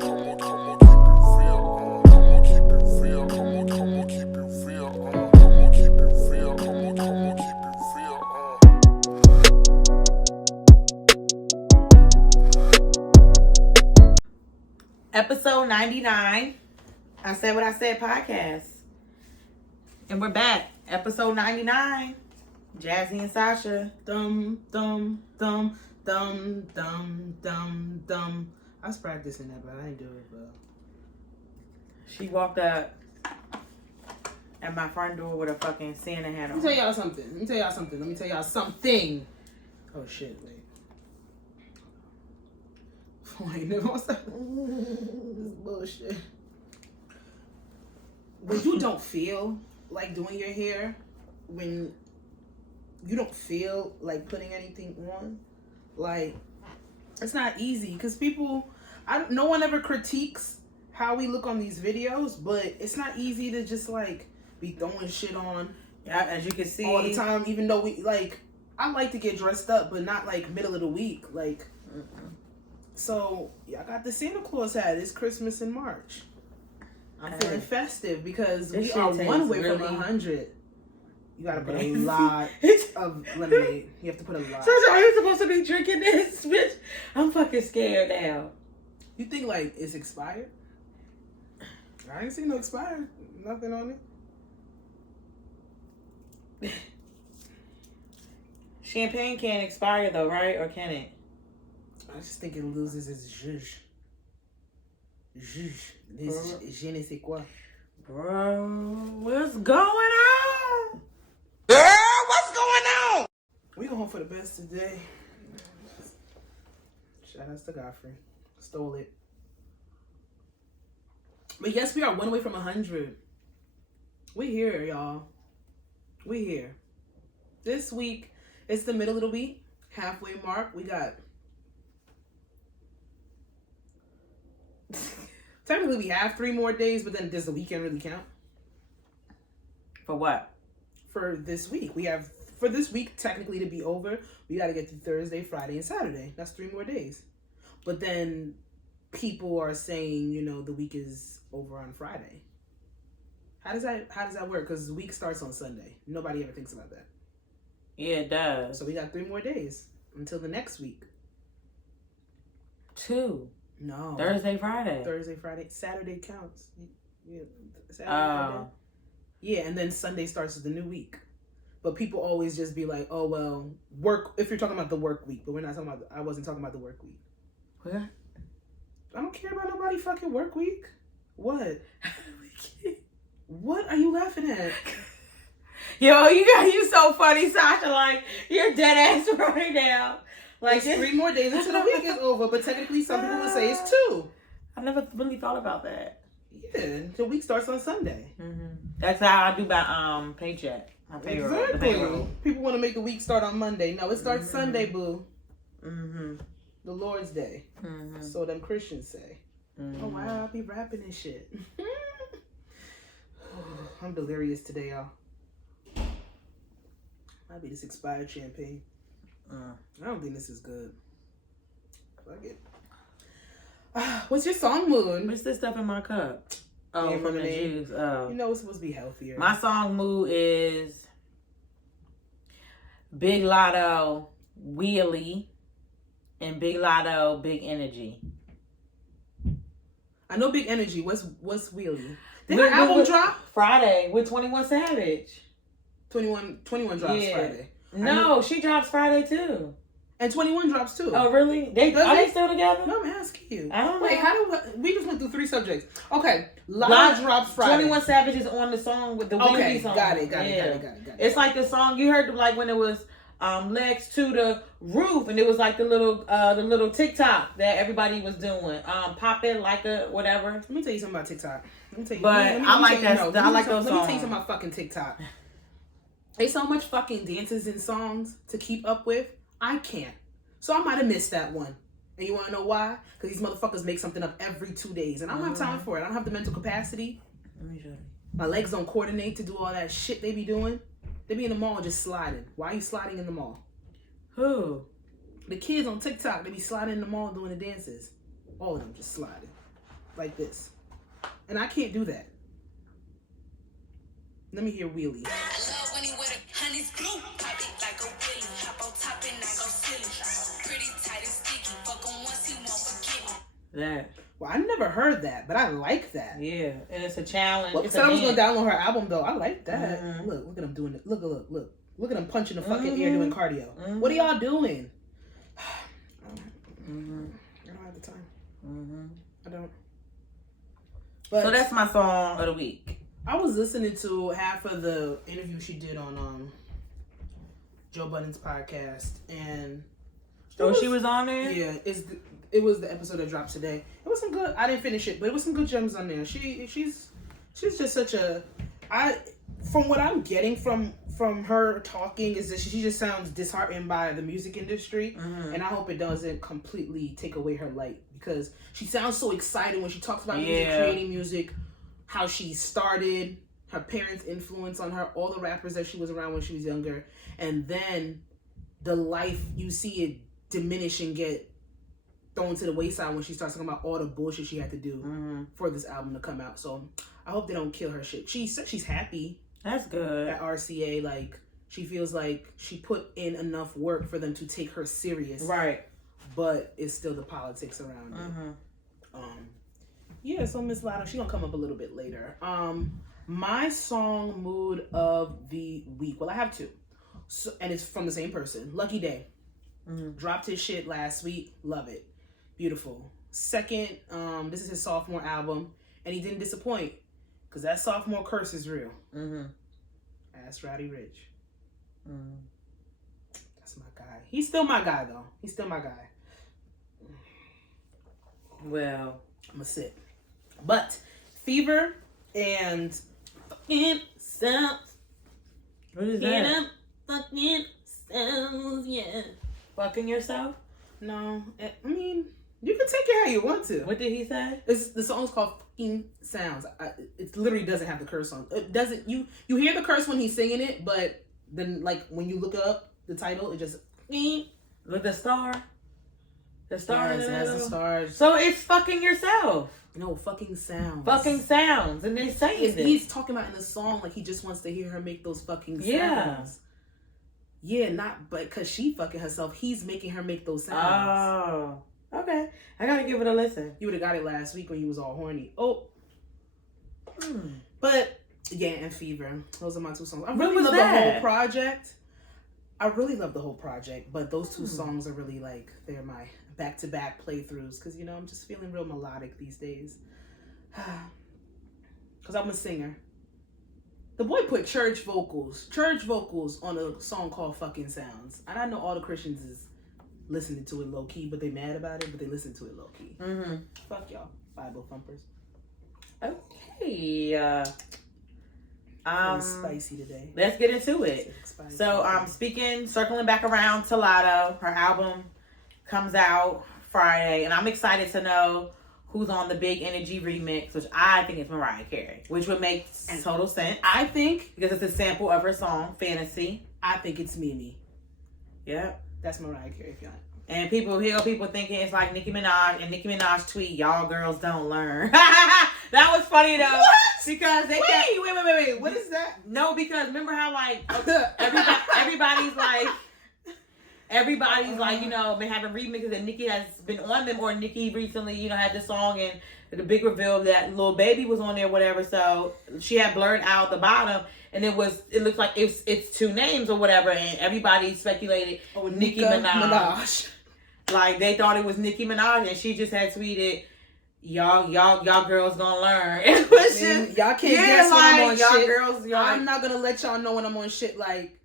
Episode 99, I Said What I Said podcast. And we're back. Episode 99. Jazzy and Sasha. Dum, dum, dum, dum, dum, dum, dum. I was practicing that, but I didn't do it, bro. She walked up at my front door with a fucking Santa hat on. Let me tell y'all something. Oh, shit, wait. Wait, no, what's that? This bullshit. When you don't feel like doing your hair, when you don't feel like putting anything on, like, it's not easy because people, no one ever critiques how we look on these videos, but it's not easy to just like be throwing shit on. Yeah, as you can see all the time, even though we like, I like to get dressed up, but not like middle of the week, like. So, I got the Santa Claus hat. It's Christmas in March. I'm feeling festive because we are one way from 100. You gotta put a lot of lemonade. You have to put a lot. So are you supposed to be drinking this, bitch? I'm fucking scared now. You think like it's expired? I ain't seen no expired. Nothing on it. Champagne can't expire though, right? Or can it? I just think it loses its zhuzh. Zhuzh. Je ne sais quoi. Bro, what's going on? Girl, what's going on? We gonna hope for the best today. Shout out to Godfrey. Stole it. But yes, we are one way from 100. We here, y'all. We here. This week, it's the middle of the week. Halfway mark. We got... Technically, we have 3 more days, but then does the weekend really count? For what? For this week. We have, for this week technically to be over, we got to get through Thursday, Friday, and Saturday. That's 3 more days. But then people are saying, you know, the week is over on Friday. How does that work? Because the week starts on Sunday. Nobody ever thinks about that. Yeah, it does. So we got 3 more days until the next week. 2. No. Thursday, Friday. Thursday, Friday. Saturday counts. Yeah. Saturday, Friday. Yeah, and then Sunday starts with the new week. But people always just be like, oh, well, work, if you're talking about the work week. But we're not talking about, I wasn't talking about the work week. What? I don't care about nobody fucking work week. What? What are you laughing at? Yo, you so funny, Sasha. Like, you're dead ass right now. Like, it's 3 more days until the week is over, but technically some people would say it's 2. I never really thought about that. Yeah, the week starts on Sunday. Mm-hmm. That's how I do my paycheck. My payroll. Exactly. The payroll. People want to make the week start on Monday. No, it starts Sunday, boo. Mm-hmm. The Lord's Day. Mm-hmm. So them Christians say. Mm-hmm. Oh wow, I'll be rapping and shit. I'm delirious today, y'all. Might be this expired champagne. I don't think this is good. Fuck it. What's your song mood? What's this stuff in my cup? Oh, from the juice. Oh. You know it's supposed to be healthier. My song mood is Big Lotto, Wheelie, and Big Lotto, Big Energy. I know Big Energy. What's Wheelie? Did her album drop? Friday with 21 Savage. 21 drops Friday. No, she drops Friday too. And 21 drops too. Oh, really? Are they still together? No, I'm asking you. I don't know. Wait, we just went through 3 subjects. Okay, Lotto drops Friday. 21 Savage is on the song with the Wheelie song. Got it. It's like the song you heard, like when it was legs to the roof, and it was like the little TikTok that everybody was doing. Pop it like a whatever. Let me tell you something about TikTok. Let me tell you. But I like that. I like those songs. Let me tell you something about fucking TikTok. There's so much fucking dances and songs to keep up with. I can't. So I might have missed that one. And you want to know why? Because these motherfuckers make something up every 2 days. And I don't have time for it. I don't have the mental capacity. Let me show you. My legs don't coordinate to do all that shit they be doing. They be in the mall just sliding. Why are you sliding in the mall? Who? The kids on TikTok, they be sliding in the mall doing the dances. All of them just sliding. like this. And I can't do that. Let me hear Wheelie. I love when he with a honey's blue. Pop it like a willy. Hop on top and I go silly. Pretty tight and sticky. Fuck him once he won't forget me. That. Well, I never heard that, but I like that. Yeah, and it's a challenge. Well, said I was gonna download her album though. I like that. Mm-hmm. Look at them doing it. Look at them punching the fucking air doing cardio. Mm-hmm. What are y'all doing? Mm-hmm. I don't have the time. Mm-hmm. I don't. But so that's my song of the week. I was listening to half of the interview she did on Joe Budden's podcast, and she was on there. Yeah, it was the episode that dropped today. It was some good. I didn't finish it, but it was some good gems on there. She's just such a. From what I'm getting from her talking is that she just sounds disheartened by the music industry, and I hope it doesn't completely take away her light, because she sounds so excited when she talks about music, creating music, how she started, her parents' influence on her, all the rappers that she was around when she was younger, and then the life you see it diminish and get thrown to the wayside when she starts talking about all the bullshit she had to do for this album to come out. So I hope they don't kill her shit. She said she's happy. That's good. At RCA, like she feels like she put in enough work for them to take her serious. Right. But it's still the politics around it. Yeah, so Miss Lotto, she gonna come up a little bit later. My song mood of the week. Well, I have two. So, and it's from the same person. Lucky Day. Dropped his shit last week. Love it. Beautiful. Second, this is his sophomore album, and he didn't disappoint, because that sophomore curse is real. Ask Roddy Rich. That's my guy. He's still my guy, though. He's still my guy. Well, I'm gonna sit. But Fever and fucking sounds. what is that? Fucking sounds, yeah. Fucking yourself? No, I mean, you can take it how you want to. What did he say? The song's called fucking sounds. It literally doesn't have the curse on. It doesn't. You hear the curse when he's singing it, but then like when you look up the title, it just with the star. The star yes, in it the has middle. the stars. So it's fucking yourself. No, fucking sounds. Fucking sounds, and they're saying this. He's talking about in the song like he just wants to hear her make those fucking sounds. Yeah, not but because she fucking herself. He's making her make those sounds. Oh, okay. I gotta give it a listen. You would have got it last week when you was all horny. Oh. But yeah, and Fever. Those are my two songs. I really love the whole project. But those two songs are really like, they're my back-to-back playthroughs, because, you know, I'm just feeling real melodic these days. Because I'm a singer. The boy put church vocals on a song called Fucking Sounds. And I know all the Christians is listening to it low-key, but they mad about it, but they listen to it low-key. Fuck y'all, Bible thumpers. Okay. Spicy today. Let's get into it. So, circling back around to Lotto, her album comes out Friday, and I'm excited to know who's on the Big Energy remix, which I think is Mariah Carey, which would make total sense. I think, because it's a sample of her song Fantasy. I think it's Mimi. Yep. That's Mariah Carey, if you want. And people thinking it's like Nicki Minaj, and Nicki Minaj tweet, "Y'all girls don't learn." That was funny though. What? Because they wait. What is that? No, because remember how like everybody's like, you know, been having remixes, and Nicki has been on them, or Nicki recently, you know, had this song, and the big reveal that Lil Baby was on there, whatever. So she had blurred out the bottom, and it looks like it's two names or whatever, and everybody speculated Nicki Minaj. Like they thought it was Nicki Minaj, and she just had tweeted, Y'all girls gonna learn. It was just, y'all can't guess when I'm on shit. Girls, I'm not gonna let y'all know when I'm on shit. Like,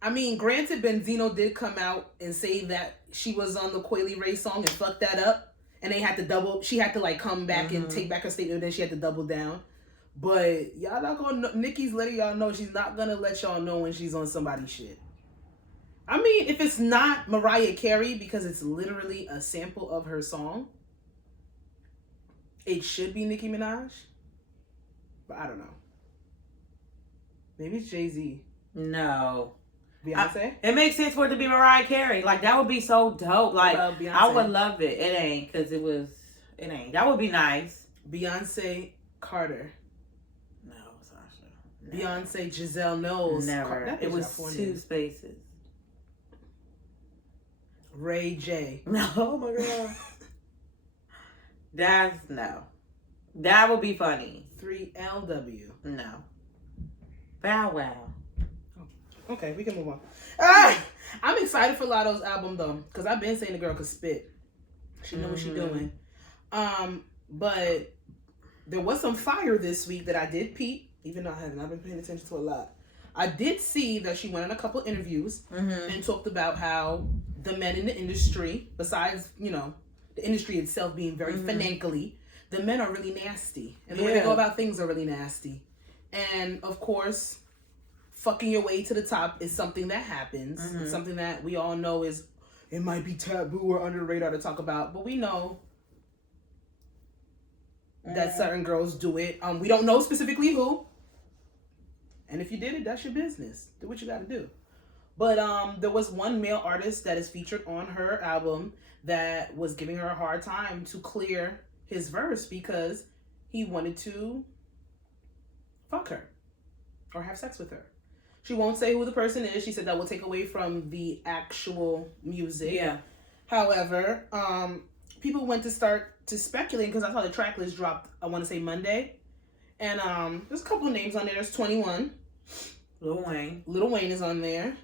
I mean, granted, Benzino did come out and say that she was on the Coily Ray song and fucked that up, and they had to she had to like come back and take back her statement, then she had to double down. But y'all not gonna, Nicki's letting y'all know she's not gonna let y'all know when she's on somebody's shit. I mean, if it's not Mariah Carey, because it's literally a sample of her song, it should be Nicki Minaj. But I don't know. Maybe it's Jay-Z. No. Beyonce? It makes sense for it to be Mariah Carey. Like, that would be so dope. Like, I would love it. It ain't, because it ain't. That would be nice. Beyonce Carter. No, Sasha. Beyonce Giselle Knowles. Never. It was 2 spaces. Ray J. No, oh my God. That's no. That would be funny. 3LW. No. Bow Wow. Okay, we can move on. I'm excited for Lotto's album though, because I've been saying the girl could spit. She know what she doing. But there was some fire this week that I did peep, even though I have not been paying attention to a lot. I did see that she went on a couple interviews and talked about how the men in the industry, besides, you know, the industry itself being very financially, the men are really nasty. And the way they go about things are really nasty. And, of course, fucking your way to the top is something that happens. It's something that we all know is, it might be taboo or under the radar to talk about. But we know that certain girls do it. We don't know specifically who. And if you did it, that's your business. Do what you got to do. But there was one male artist that is featured on her album that was giving her a hard time to clear his verse because he wanted to fuck her or have sex with her. She won't say who the person is. She said that will take away from the actual music. Yeah. However, people went to start to speculate because I saw the track list dropped, I want to say Monday. And there's a couple of names on there. There's 21. Lil Wayne. Lil Wayne is on there.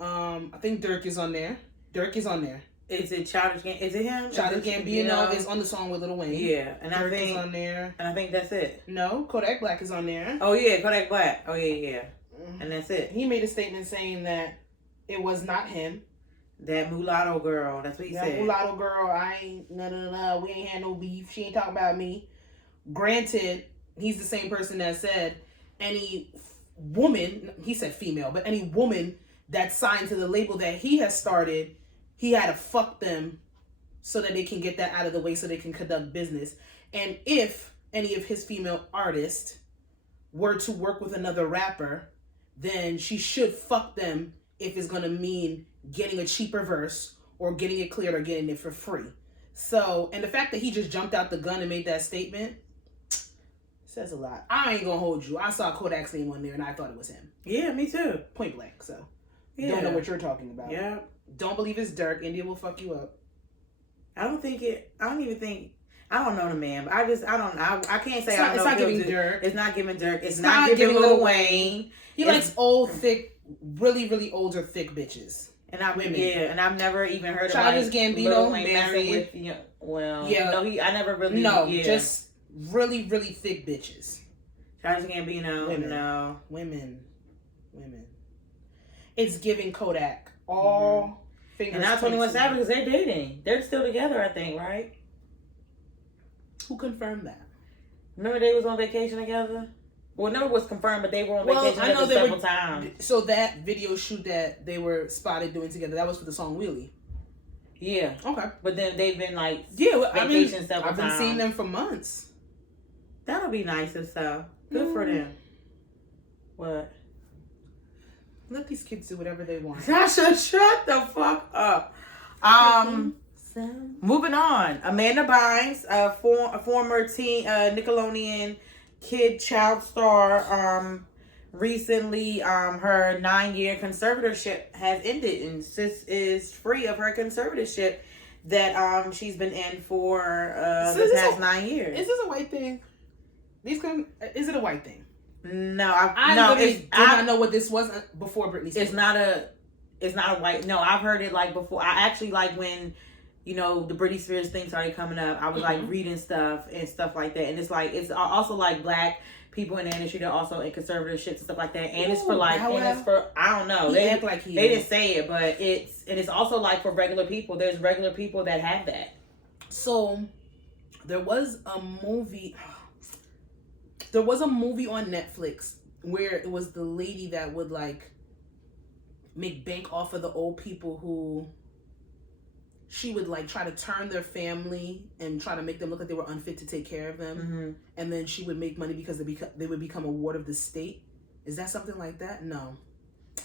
I think Dirk is on there. Dirk is on there. Is it Childish Gambino? Is it him? Childish Gambino is on the song with Lil Wayne. Yeah, and Dirk I think is on there. And I think that's it. No, Kodak Black is on there. Oh yeah, Kodak Black. Oh yeah. And that's it. He made a statement saying that it was not him. That mulatto girl. That's what he said. That mulatto girl. I ain't no. We ain't had no beef. She ain't talking about me. Granted, he's the same person that said any woman. He said female, but any woman that's signed to the label that he has started, he had to fuck them so that they can get that out of the way so they can conduct business. And if any of his female artists were to work with another rapper, then she should fuck them if it's going to mean getting a cheaper verse or getting it cleared or getting it for free. So, and the fact that he just jumped out the gun and made that statement says a lot. I ain't going to hold you. I saw Kodak's name on there and I thought it was him. Yeah, me too. Point blank. So, yeah. Don't know what you're talking about. Yeah. Don't believe it's Dirk. India will fuck you up. I don't know the man, but I can't say It's not giving Dirk. It's not giving Dirk. It's not giving Lil Wayne. He likes old, thick, really, really older, thick bitches. And I've never even heard of Childish Gambino Lil Wayne married with, I never really, just really, really thick bitches. Childish Gambino, women. It's giving Kodak all fingers. And now 21 Savage, because they're dating. They're still together, I think, right? Who confirmed that? Remember they was on vacation together? Well, never was confirmed, but they were on vacation together several times. So that video shoot that they were spotted doing together, that was for the song Wheelie. Yeah. Okay. But then they've been like several times. I've been seeing them for months. That'll be nice and so. Good for them. What? Let these kids do whatever they want. Sasha, shut the fuck up. Moving on. Amanda Bynes, a former teen Nickelodeon kid child star, recently her 9-year conservatorship has ended, and sis is free of her conservatorship that she's been in for the past 9 years. Is this a white thing? Is it a white thing? No, I did not know what this was before Britney Spears. It's not a white. No, I've heard it like before. I actually like when, the Britney Spears thing started coming up. I was like reading stuff and stuff like that, and it's also like black people in the industry that are also in conservatorships and stuff like that. And it's for like, I don't know. They act like they didn't say it, but it's also like for regular people. There's regular people that have that. So there was a movie. There was a movie on Netflix where it was the lady that would like make bank off of the old people who she would like try to turn their family and try to make them look like they were unfit to take care of them. And then she would make money because they would become a ward of the state. Is that something like that? No.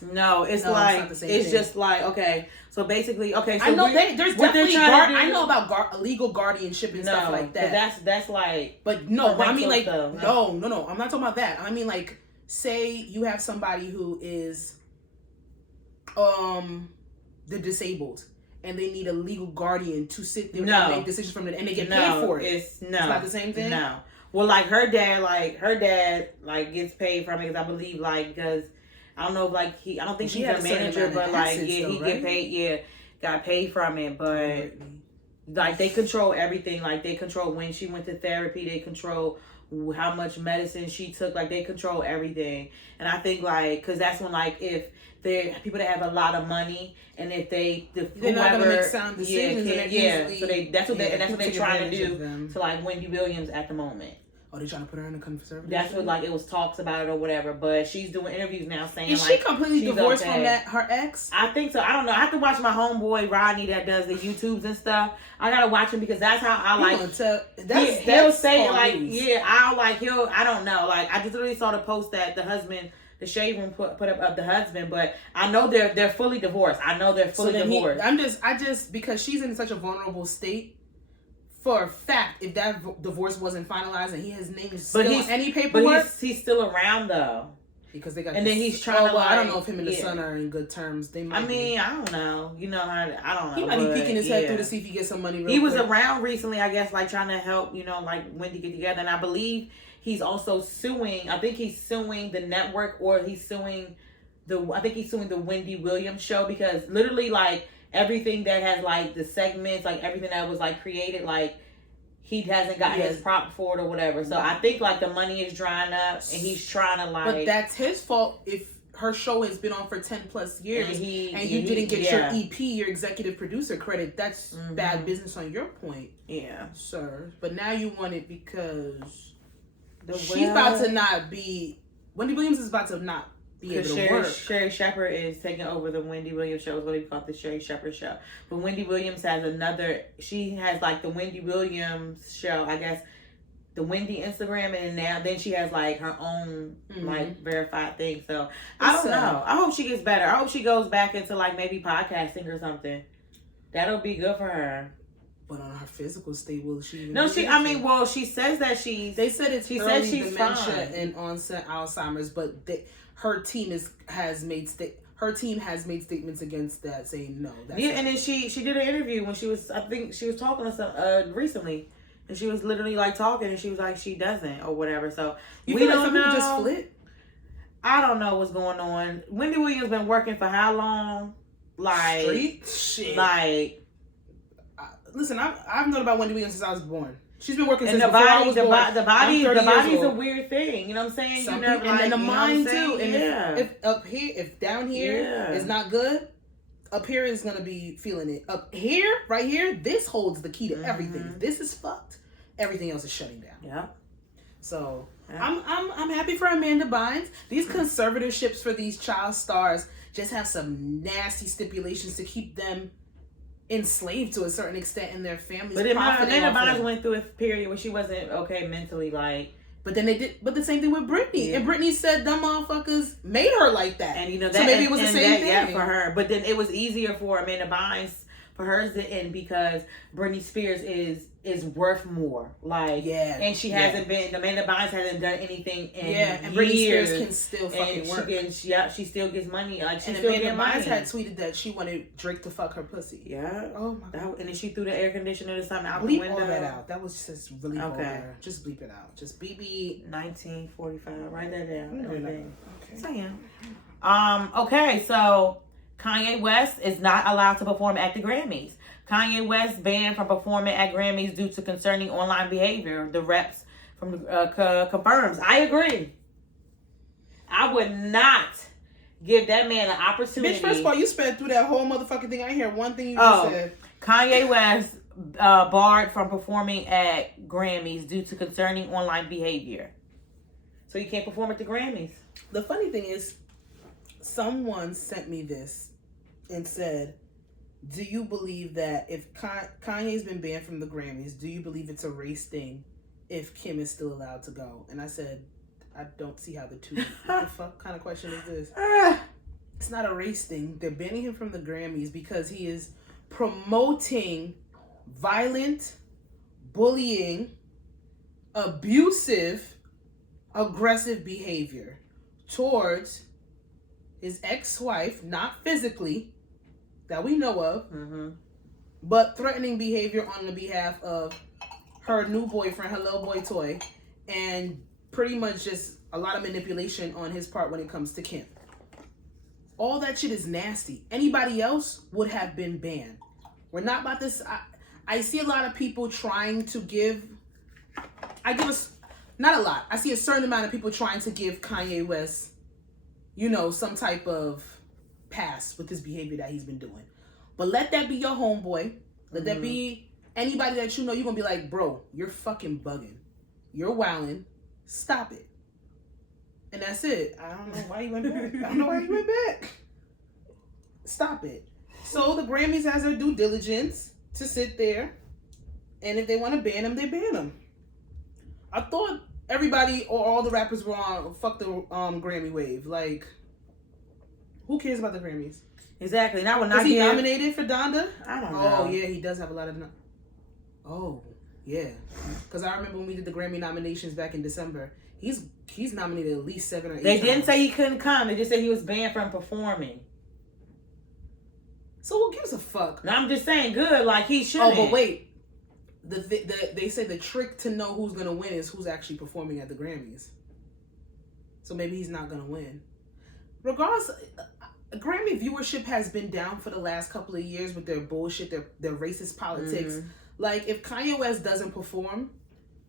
No, it's like it's just like okay. So basically, okay. So I know there's definitely I know about legal guardianship and stuff like that. That's like. But no, I mean like stuff. no. I'm not talking about that. I mean like, say you have somebody who is they're disabled and they need a legal guardian to sit there and make decisions from it, and they get paid for it. It's not the same thing. No. Well, like her dad gets paid from it because I believe because I don't know like I don't think she's a manager, but like he get paid. Got paid from it, but like they control everything. Like they control when she went to therapy. They control how much medicine she took. Like they control everything. And I think like because that's when like if they're people that have a lot of money and if they're not gonna make sound decisions. So that's what they're trying to do to like Wendy Williams at the moment. Oh, they trying to put her in a conservative? That's what like it was talks about it or whatever. But she's doing interviews now saying is she completely divorced from her ex? I think so. I don't know. I have to watch my homeboy Rodney that does the YouTubes and stuff. I gotta watch him because that's how I like. He'll say like I don't know. Like I just literally saw the post that the husband. The shade room put up of the husband, but I know they're fully divorced. I know they're fully divorced. I just because she's in such a vulnerable state. For a fact, if that divorce wasn't finalized and his name is still on any paperwork, but he's still around though. Because they got. And then he's trying to. I don't know if him and the son are in good terms. They might. I don't know. You know how? I don't know. He might be peeking his head through to see if he gets some money. He was around recently, I guess, like trying to help. Like Wendy get together, and I believe he's also suing. I think he's suing the network, or he's suing I think he's suing the Wendy Williams show because literally, like everything that has like the segments, like everything that was like created, like. He hasn't got his prop for it or whatever. So I think like the money is drying up and he's trying to like. But that's his fault if her show has been on for 10 plus years and you didn't get your EP, your executive producer credit. That's bad business on your point. Yeah. Sir. But now you want it because she's about to not be. Wendy Williams is about to not be able to work. Sherry Shepherd is taking over the Wendy Williams show. Is what they call the Sherry Shepherd show. But Wendy Williams has another. She has like the Wendy Williams show. I guess the Wendy Instagram, and then she has like her own like verified thing. So I don't know. I hope she gets better. I hope she goes back into like maybe podcasting or something. That'll be good for her. But on her physical state, will she? No, she. I mean, well, she says that she's. They said it's early dementia and onset Alzheimer's, but her team has made statements against that, saying no. And then she did an interview when she was. I think she was talking to some recently, and she was literally like talking, and she was like she doesn't or whatever. So we don't know. Just flip. I don't know what's going on. Wendy Williams been working for how long? Like street shit. Like. Listen, I've known about Wendy Williams since I was born. She's been working since the before body, I was born. The body's a weird thing. You know what I'm saying? And the mind too. And if down here is not good, up here is gonna be feeling it. Up here, right here, this holds the key to everything. If this is fucked, everything else is shutting down. Yeah. So I'm happy for Amanda Bynes. These conservatorships for these child stars just have some nasty stipulations to keep them enslaved to a certain extent in their families. But Amanda Bynes went through a period where she wasn't okay mentally, like. But then they did. But the same thing with Britney, and Britney said them motherfuckers made her like that. And that, so maybe it was the same thing. Yeah, for her. But then it was easier for Amanda Bynes for hers to end because Britney Spears is worth more. Like and she hasn't been. Amanda Bynes hasn't done anything in and Britney Spears can still fucking work. She still gets money. Like she and still Amanda Bynes money. had tweeted that she wanted Drake to fuck her pussy. Yeah. Oh my god. And then she threw the air conditioner or something out bleep the window. All that out. That was just really vulgar. Just bleep it out. Just BB 1945. Write that down. Okay. Saying. Okay. So Kanye West is not allowed to perform at the Grammys. Kanye West banned from performing at Grammys due to concerning online behavior. The reps from confirms. I agree. I would not give that man an opportunity. Bitch, first of all, you sped through that whole motherfucking thing. I didn't hear one thing you just said. Kanye West barred from performing at Grammys due to concerning online behavior. So you can't perform at the Grammys. The funny thing is, someone sent me this and said, do you believe that if Kanye's been banned from the Grammys, do you believe it's a race thing if Kim is still allowed to go? And I said, I don't see how the two... What the fuck kind of question is this? it's not a race thing. They're banning him from the Grammys because he is promoting violent, bullying, abusive, aggressive behavior towards his ex-wife, not physically, that we know of, but threatening behavior on the behalf of her new boyfriend, her little boy toy, and pretty much just a lot of manipulation on his part when it comes to Kim. All that shit is nasty. Anybody else would have been banned. We're not about this. I see a lot of people trying to give. Not a lot. I see a certain amount of people trying to give Kanye West, you know, some type of pass with his behavior that he's been doing. But let that be your homeboy. Let that be anybody that you know. You're gonna be like, bro, you're fucking bugging. You're wilding. Stop it. And that's it. I don't know why you went back. I don't know why you went back. Stop it. So the Grammys has their due diligence to sit there. And if they want to ban him, they ban him. I thought everybody or all the rappers were on fuck the Grammy wave. Like, who cares about the Grammys? Exactly. And I would not Is he nominated for Donda? I don't know. Oh, yeah, he does have a lot of... Oh, yeah. Because I remember when we did the Grammy nominations back in December. He's nominated at least 7 or 8 They times. didn't say he couldn't come. They just said he was banned from performing. So who gives a fuck? No, I'm just saying good. Like, he should. Oh, but wait. They say the trick to know who's going to win is who's actually performing at the Grammys. So maybe he's not going to win. Regardless, Grammy viewership has been down for the last couple of years with their bullshit, their racist politics. Like, if Kanye West doesn't perform,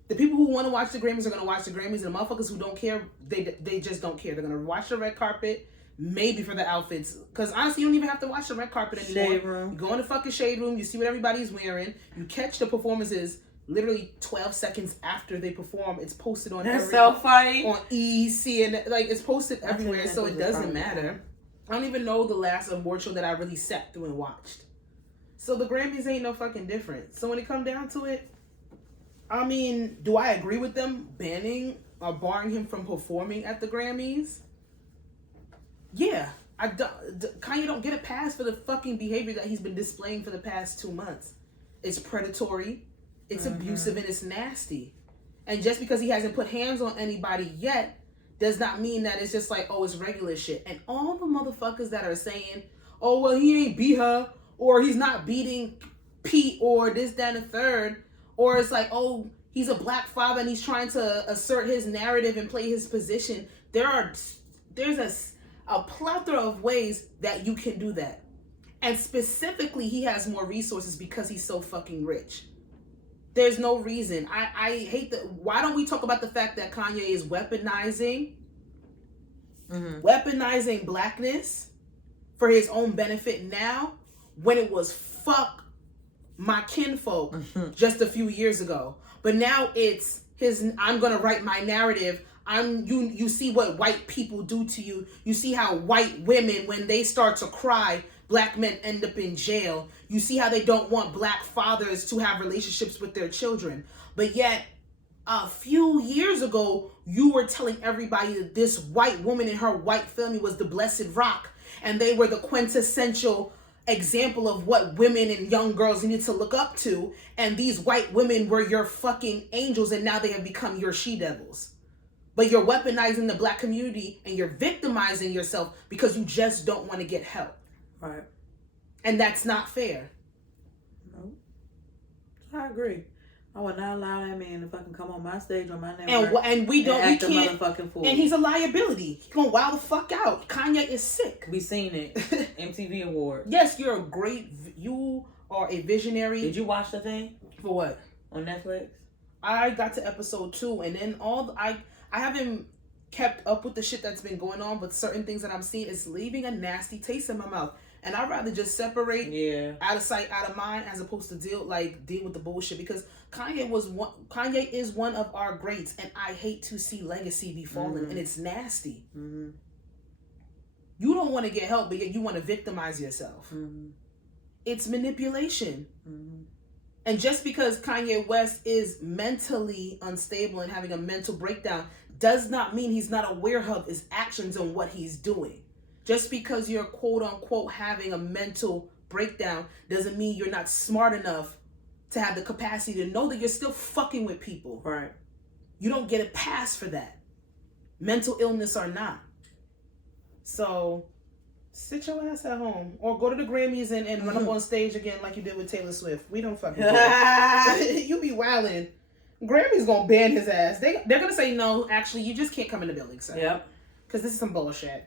the people who want to watch the Grammys are going to watch the Grammys, and the motherfuckers who don't care, they just don't care. They're going to watch the red carpet, maybe for the outfits. Because honestly, you don't even have to watch the red carpet anymore. Shade room. You go in the fucking shade room, you see what everybody's wearing, you catch the performances literally 12 seconds after they perform. It's posted on That's so funny. On CNN, like, it's posted everywhere, so it doesn't matter. I don't even know the last award show that I really sat through and watched. So the Grammys ain't no fucking different. So when it come down to it, I mean, do I agree with them banning or barring him from performing at the Grammys? Yeah. Kanye don't get a pass for the fucking behavior that he's been displaying for the past 2 months. It's predatory, it's abusive, and it's nasty. And just because he hasn't put hands on anybody yet does not mean that it's just like, oh, it's regular shit. And all the motherfuckers that are saying, oh, well, he ain't beat her, or he's not beating Pete, or this, that, and the third, or it's like, oh, he's a black father and he's trying to assert his narrative and play his position. There's a plethora of ways that you can do that. And specifically, he has more resources because he's so fucking rich. There's no reason. I hate that. Why don't we talk about the fact that Kanye is weaponizing blackness for his own benefit now, when it was fuck my kinfolk just a few years ago. But now it's his, I'm gonna write my narrative. You see what white people do to you. You see how white women, when they start to cry, black men end up in jail. You see how they don't want black fathers to have relationships with their children. But yet, a few years ago, you were telling everybody that this white woman and her white family was the blessed rock, and they were the quintessential example of what women and young girls need to look up to, and these white women were your fucking angels, and now they have become your she-devils. But you're weaponizing the black community and you're victimizing yourself because you just don't want to get help. Right. And that's not fair. No. I agree. I would not allow that man to fucking come on my stage or my network. And we can't. Motherfucking fool. And he's a liability. He's gonna wild the fuck out. Kanye is sick. We seen it. MTV Award. Yes, you are a visionary. Did you watch the thing? For what? On Netflix? I got to episode 2, and then I haven't kept up with the shit that's been going on, but certain things that I'm seeing is leaving a nasty taste in my mouth. And I'd rather just separate out of sight, out of mind, as opposed to deal with the bullshit. Because Kanye is one of our greats, and I hate to see legacy be fallen, and it's nasty. Mm-hmm. You don't want to get help, but yet you want to victimize yourself. Mm-hmm. It's manipulation. Mm-hmm. And just because Kanye West is mentally unstable and having a mental breakdown does not mean he's not aware of his actions and what he's doing. Just because you're quote unquote having a mental breakdown doesn't mean you're not smart enough to have the capacity to know that you're still fucking with people. Right. You don't get a pass for that. Mental illness or not. So sit your ass at home. Or go to the Grammys and run up on stage again like you did with Taylor Swift. We don't fucking you be wildin'. Grammy's gonna ban his ass. They're gonna say no, actually you just can't come in the building, sir. Yep. Because this is some bullshit.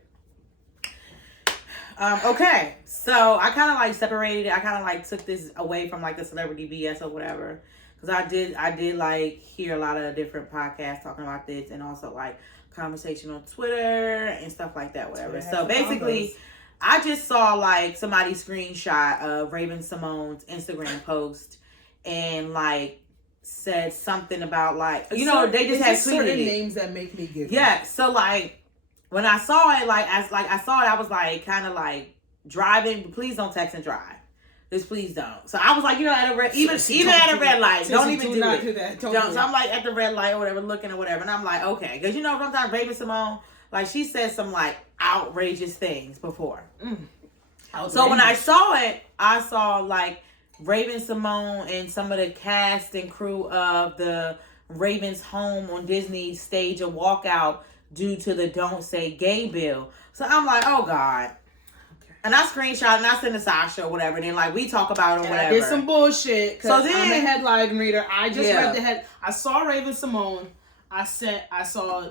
Okay, so I kind of like separated it. I kind of like took this away from like the celebrity BS or whatever, because I did like hear a lot of different podcasts talking about this, and also like conversation on Twitter and stuff like that, whatever. So basically, I just saw like somebody's screenshot of Raven Simone's Instagram post, and like said something about like they just had certain names that make me giggle. Yeah, so like. When I saw it, I was like, kind of like driving. But please don't text and drive. Just please don't. So I was like, at a red, even at a red light, don't even do it. Do that. Don't. So I'm like at the red light or whatever, looking or whatever, and I'm like, okay, because sometimes Raven Simone, like she said some like outrageous things before. So when I saw it, I saw like Raven Simone and some of the cast and crew of the Raven's home on Disney stage a walkout due to the Don't Say Gay bill. So I'm like, oh God. Okay. And I screenshot and I sent to Sasha or whatever. And then like we talk about it or whatever. I did some bullshit. So then I'm a headline reader. I just read the head. I saw Raven Simone. I saw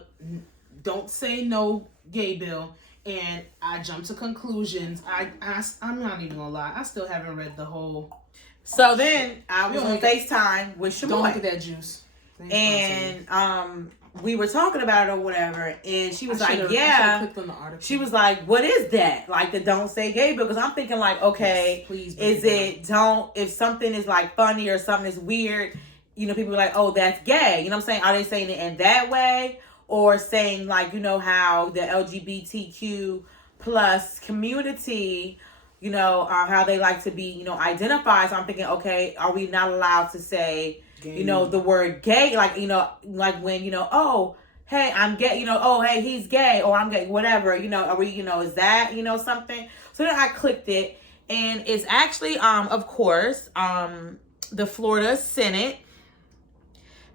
Don't Say No Gay bill. And I jumped to conclusions. I'm not even gonna lie. I still haven't read the whole. So then I was on FaceTime with Shamoy. Don't look at that juice. And we were talking about it or whatever, and she was like, yeah. Clicked on the article. She was like, what is that? Like the Don't Say Gay bill? Because I'm thinking like, okay, yes, please, if something is like funny or something is weird, people are like, oh, that's gay. You know what I'm saying? Are they saying it in that way? Or saying like, how the LGBTQ plus community, how they like to be, identified. So I'm thinking, okay, are we not allowed to say, gay. The word gay, like, like when, oh, hey, I'm gay, oh, hey, he's gay, or I'm gay, whatever, are we, is that, something? So then I clicked it, and it's actually, of course, the Florida Senate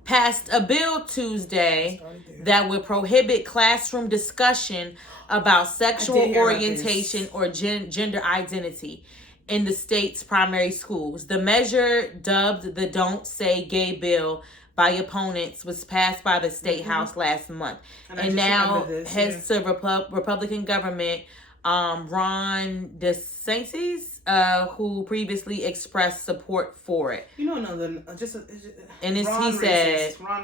passed a bill Tuesday that would prohibit classroom discussion about sexual orientation or gender identity in the state's primary schools. The measure, dubbed the Don't Say Gay bill by opponents, was passed by the state house last month. And now heads to Republican government, Ron DeSantis, who previously expressed support for it. Ron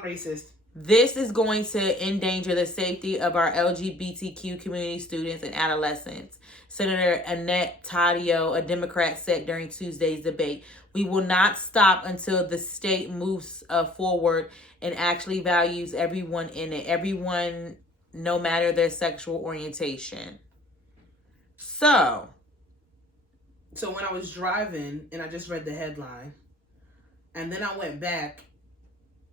racist. This is going to endanger the safety of our LGBTQ community students and adolescents. Senator Annette Taddeo, a Democrat, said during Tuesday's debate, we will not stop until the state moves forward and actually values everyone in it. Everyone, no matter their sexual orientation. So when I was driving and I just read the headline, and then I went back,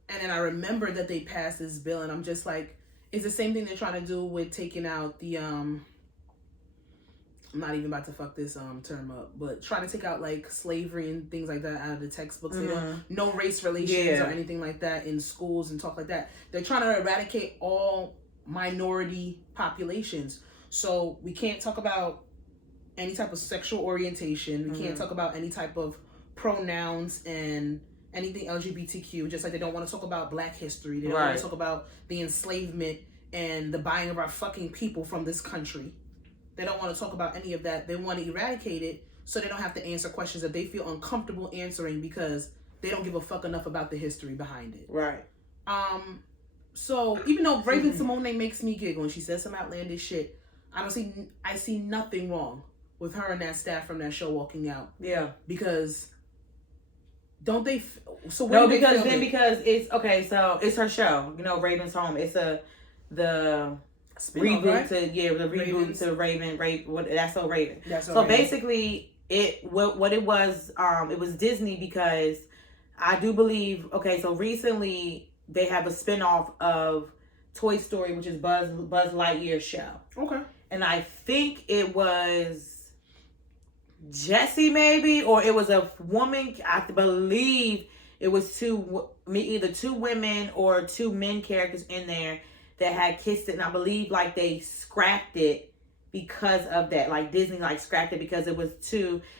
and then I remembered that they passed this bill, and I'm just like, it's the same thing they're trying to do with taking out the I'm not even about to fuck this term up, but trying to take out like slavery and things like that out of the textbooks. They don't, no race relations or anything like that in schools and talk like that. They're trying to eradicate all minority populations. So we can't talk about any type of sexual orientation. We can't talk about any type of pronouns and anything LGBTQ, just like they don't want to talk about Black history. They don't want to talk about the enslavement and the buying of our fucking people from this country. They don't want to talk about any of that. They want to eradicate it so they don't have to answer questions that they feel uncomfortable answering because they don't give a fuck enough about the history behind it. Right. So even though Raven Simone makes me giggle and she says some outlandish shit, I see nothing wrong with her and that staff from that show walking out. Yeah. Because don't they? So when because it's okay. So it's her show. Raven's Home. It's the spin-off, reboot to Raven. That's so Raven. Basically, what it was Disney, because I do believe. Okay, so recently they have a spinoff of Toy Story, which is Buzz Lightyear's show. Okay. and I think it was Jesse maybe, or it was a woman. I believe it was either two women or two men characters in there that had kissed it, and I believe like they scrapped it because of that. Like Disney like scrapped it because it was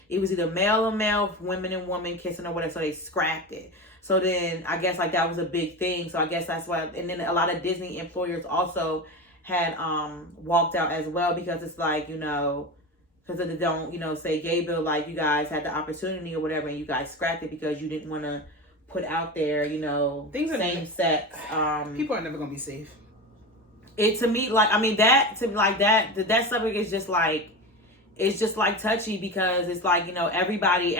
either male or male, women and woman kissing or whatever, so they scrapped it. So then I guess like that was a big thing. So I guess that's why, and then a lot of Disney employers also had walked out as well, because it's like, you know, because they don't, you know, say gay bill, like you guys had the opportunity or whatever and you guys scrapped it because you didn't want to put out there, you know, things same sex. People are never gonna be safe. It to me, like, I mean, that to me, like that subject is just like, it's just like touchy, because it's like, you know, everybody,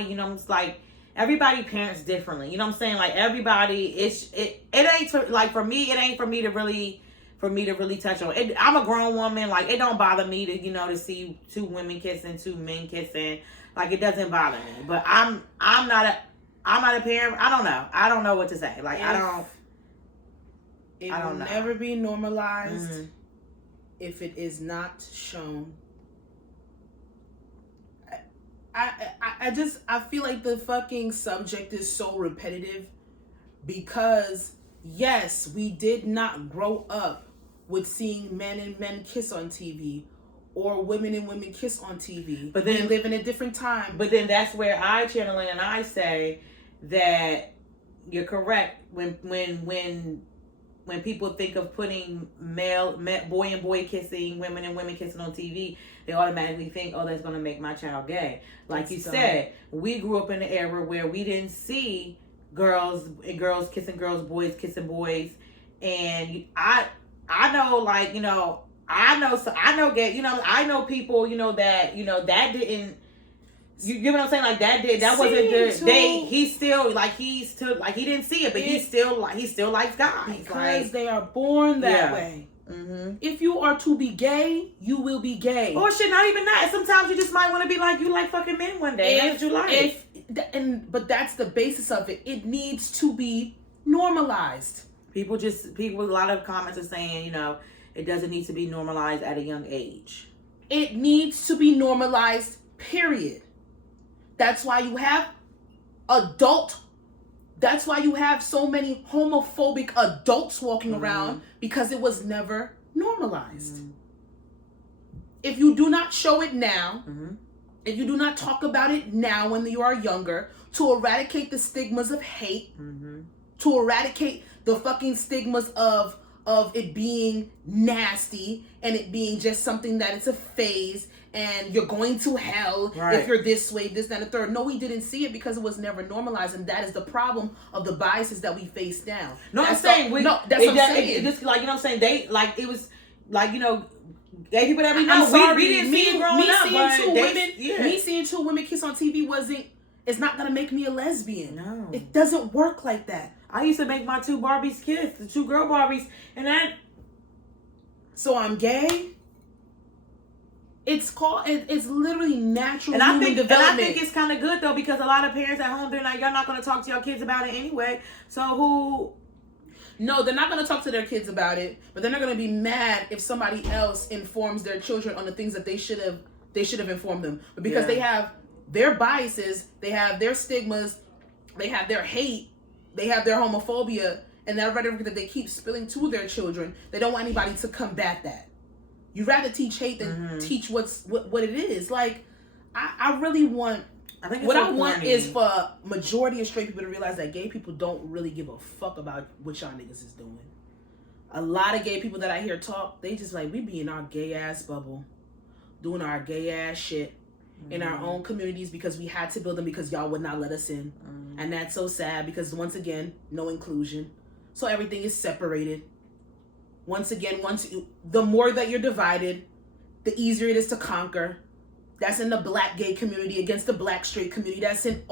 you know, it's like everybody parents differently, you know what I'm saying? Like everybody, it ain't like for me, it ain't for me to really touch on it. I'm a grown woman, like it don't bother me to, you know, to see two women kissing, two men kissing, like it doesn't bother me. But I'm not a parent. I don't know what to say. Like it will never be normalized if it is not shown. I feel like the fucking subject is so repetitive, because yes, we did not grow up with seeing men and men kiss on TV or women and women kiss on TV. But then we live in a different time. But then that's where I channel in and I say that you're correct when people think of putting boy and boy kissing, women and women kissing on TV, they automatically think, oh, that's going to make my child gay. Like you said, we grew up in an era where we didn't see girls kissing girls, boys kissing boys. And I know, like, you know, I know gay, you know, I know people, you know, that didn't, you get what I'm saying? Like that wasn't the, he still he didn't see it, but he still likes guys. Because like, they are born that way. Mm-hmm. If you are to be gay, you will be gay. Or shit, not even that. Sometimes you just might want to be like, you like fucking men one day. That's what you like. But that's the basis of it. It needs to be normalized. People, a lot of comments are saying, you know, it doesn't need to be normalized at a young age. It needs to be normalized, period. That's why you have that's why you have so many homophobic adults walking around, because it was never normalized. If you do not show it now, if you do not talk about it now when you are younger, to eradicate the stigmas of hate, to eradicate the fucking stigmas of it being nasty and it being just something that it's a phase and you're going to hell if you're this way, this, that, and the third. No, we didn't see it because it was never normalized, and that is the problem of the biases that we face now. No, that's what I'm saying. That's what I'm saying. It just, like, you know what I'm saying? They, like, it was, like, you know, gay people that we know, we didn't see it growing up. Me seeing two women kiss on TV it's not going to make me a lesbian. No. It doesn't work like that. I used to make my two Barbies kiss, the two girl Barbies, and that. So I'm gay? It's literally natural human development. And I think it's kind of good, though, because a lot of parents at home, they're like, y'all not going to talk to your kids about it anyway. So who? No, they're not going to talk to their kids about it, but they're not going to be mad if somebody else informs their children on the things that they should have informed them. But because they have their biases, they have their stigmas, they have their hate, they have their homophobia, and that rhetoric that they keep spilling to their children, they don't want anybody to combat that. You'd rather teach hate than teach what it is. Like, I really want... I think what I want is for majority of straight people to realize that gay people don't really give a fuck about what y'all niggas is doing. A lot of gay people that I hear talk, they just like, we be in our gay ass bubble, doing our gay ass shit in our own communities because we had to build them because y'all would not let us in. And that's so sad because, once again, no inclusion. So everything is separated. Once again, the more that you're divided, the easier it is to conquer. That's in the black gay community against the black straight community. That's in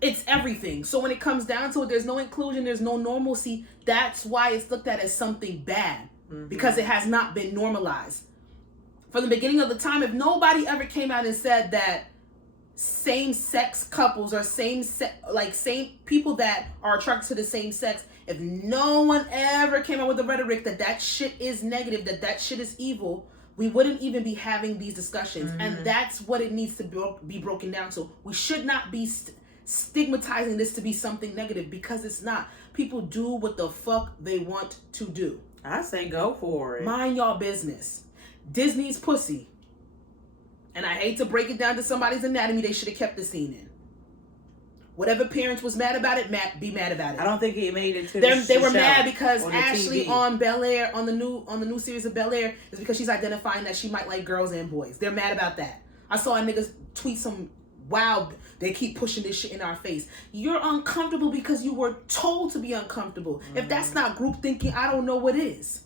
it's everything. So when it comes down to it, there's no inclusion, there's no normalcy. That's why it's looked at as something bad, because it has not been normalized. From the beginning of the time, if nobody ever came out and said that same-sex couples or same people that are attracted to the same sex if no one ever came up with the rhetoric that shit is negative, that shit is evil, we wouldn't even be having these discussions. And that's what it needs to be broken down to. We should not be stigmatizing this to be something negative, because it's not. People do what the fuck they want to do. I say go for it. Mind y'all business. Disney's pussy. And I hate to break it down to somebody's anatomy, they should have kept the scene in. Whatever parents was mad about it, be mad about it. I don't think it made it to they were mad because Ashley TV. on Bel-Air, on the new series of Bel-Air, is because she's identifying that she might like girls and boys. They're mad about that. I saw a nigga tweet some wow, they keep pushing this shit in our face. You're uncomfortable because you were told to be uncomfortable. If that's not group thinking, I don't know what is.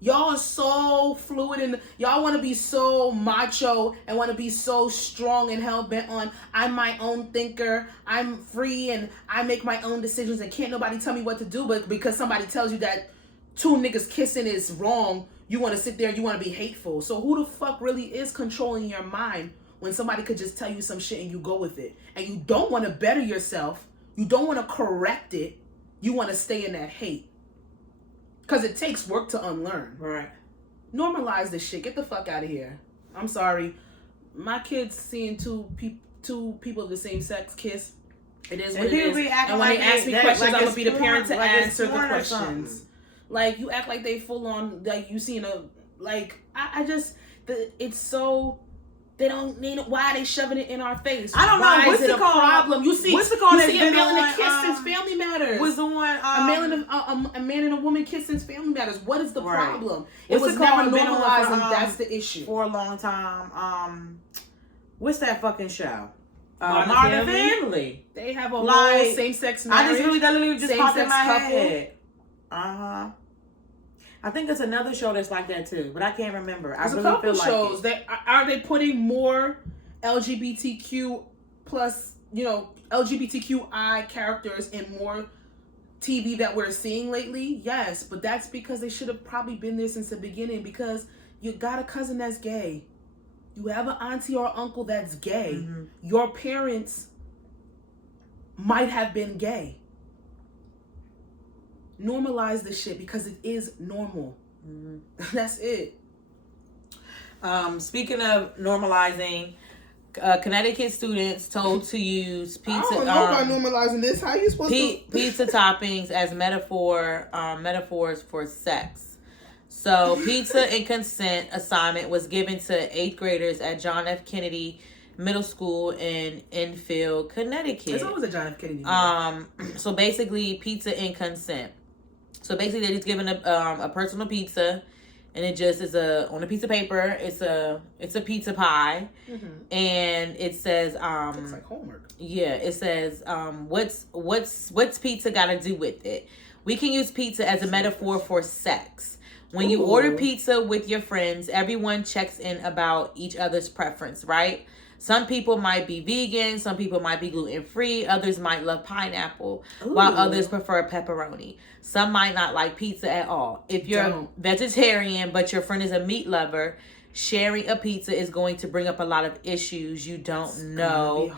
Y'all are so fluid and y'all want to be so macho and want to be so strong and hell-bent on, I'm my own thinker, I'm free and I make my own decisions and can't nobody tell me what to do. But because somebody tells you that two niggas kissing is wrong, you want to sit there and you want to be hateful. So who the fuck really is controlling your mind when somebody could just tell you some shit and you go with it? And you don't want to better yourself. You don't want to correct it. You want to stay in that hate. Because it takes work to unlearn. Right. Normalize this shit. Get the fuck out of here. I'm sorry. My kids seeing two people of the same sex kiss. It is what it is. And when they ask me questions, I'm going to be the parent to answer the questions. Like, you act like they full on, like, you seen a, like, I just, it's so... They don't need it. Why are they shoving it in our face? I don't know. Why What's is it the a call? problem? You see, what's the call? You see a man and a kiss since Family Matters. Was the one a man and a woman kiss since Family Matters. What is the problem? It What's was the call? never normalized, and that's the issue. For a long time. What's that fucking show? Modern Family. They have a Like, whole same-sex marriage. That literally just popped in my head. couple. I think it's another show that's like that too, but I can't remember. I There's really a couple feel shows. like Are they putting more LGBTQ plus, LGBTQI characters in more TV that we're seeing lately? Yes, but that's because they should have probably been there since the beginning, because you got a cousin that's gay. You have an auntie or uncle that's gay. Mm-hmm. Your parents might have been gay. Normalize this shit because it is normal. Mm-hmm. That's it. Speaking of normalizing, Connecticut students told to use pizza. I don't know about normalizing this. How are you supposed to pizza toppings as metaphors for sex. So, pizza and consent assignment was given to 8th graders at John F. Kennedy Middle School in Enfield, Connecticut. It's always a John F. Kennedy. So basically, pizza and consent. So basically, they're just giving a personal pizza, and it just is on a piece of paper. It's a pizza pie, and it says looks like homework. Yeah, it says what's pizza got to do with it? We can use pizza as a metaphor for sex. When you order pizza with your friends, everyone checks in about each other's preference, right? Some people might be vegan, some people might be gluten-free, others might love pineapple, while others prefer pepperoni. Some might not like pizza at all. If you're vegetarian, but your friend is a meat lover, sharing a pizza is going to bring up a lot of issues. You don't know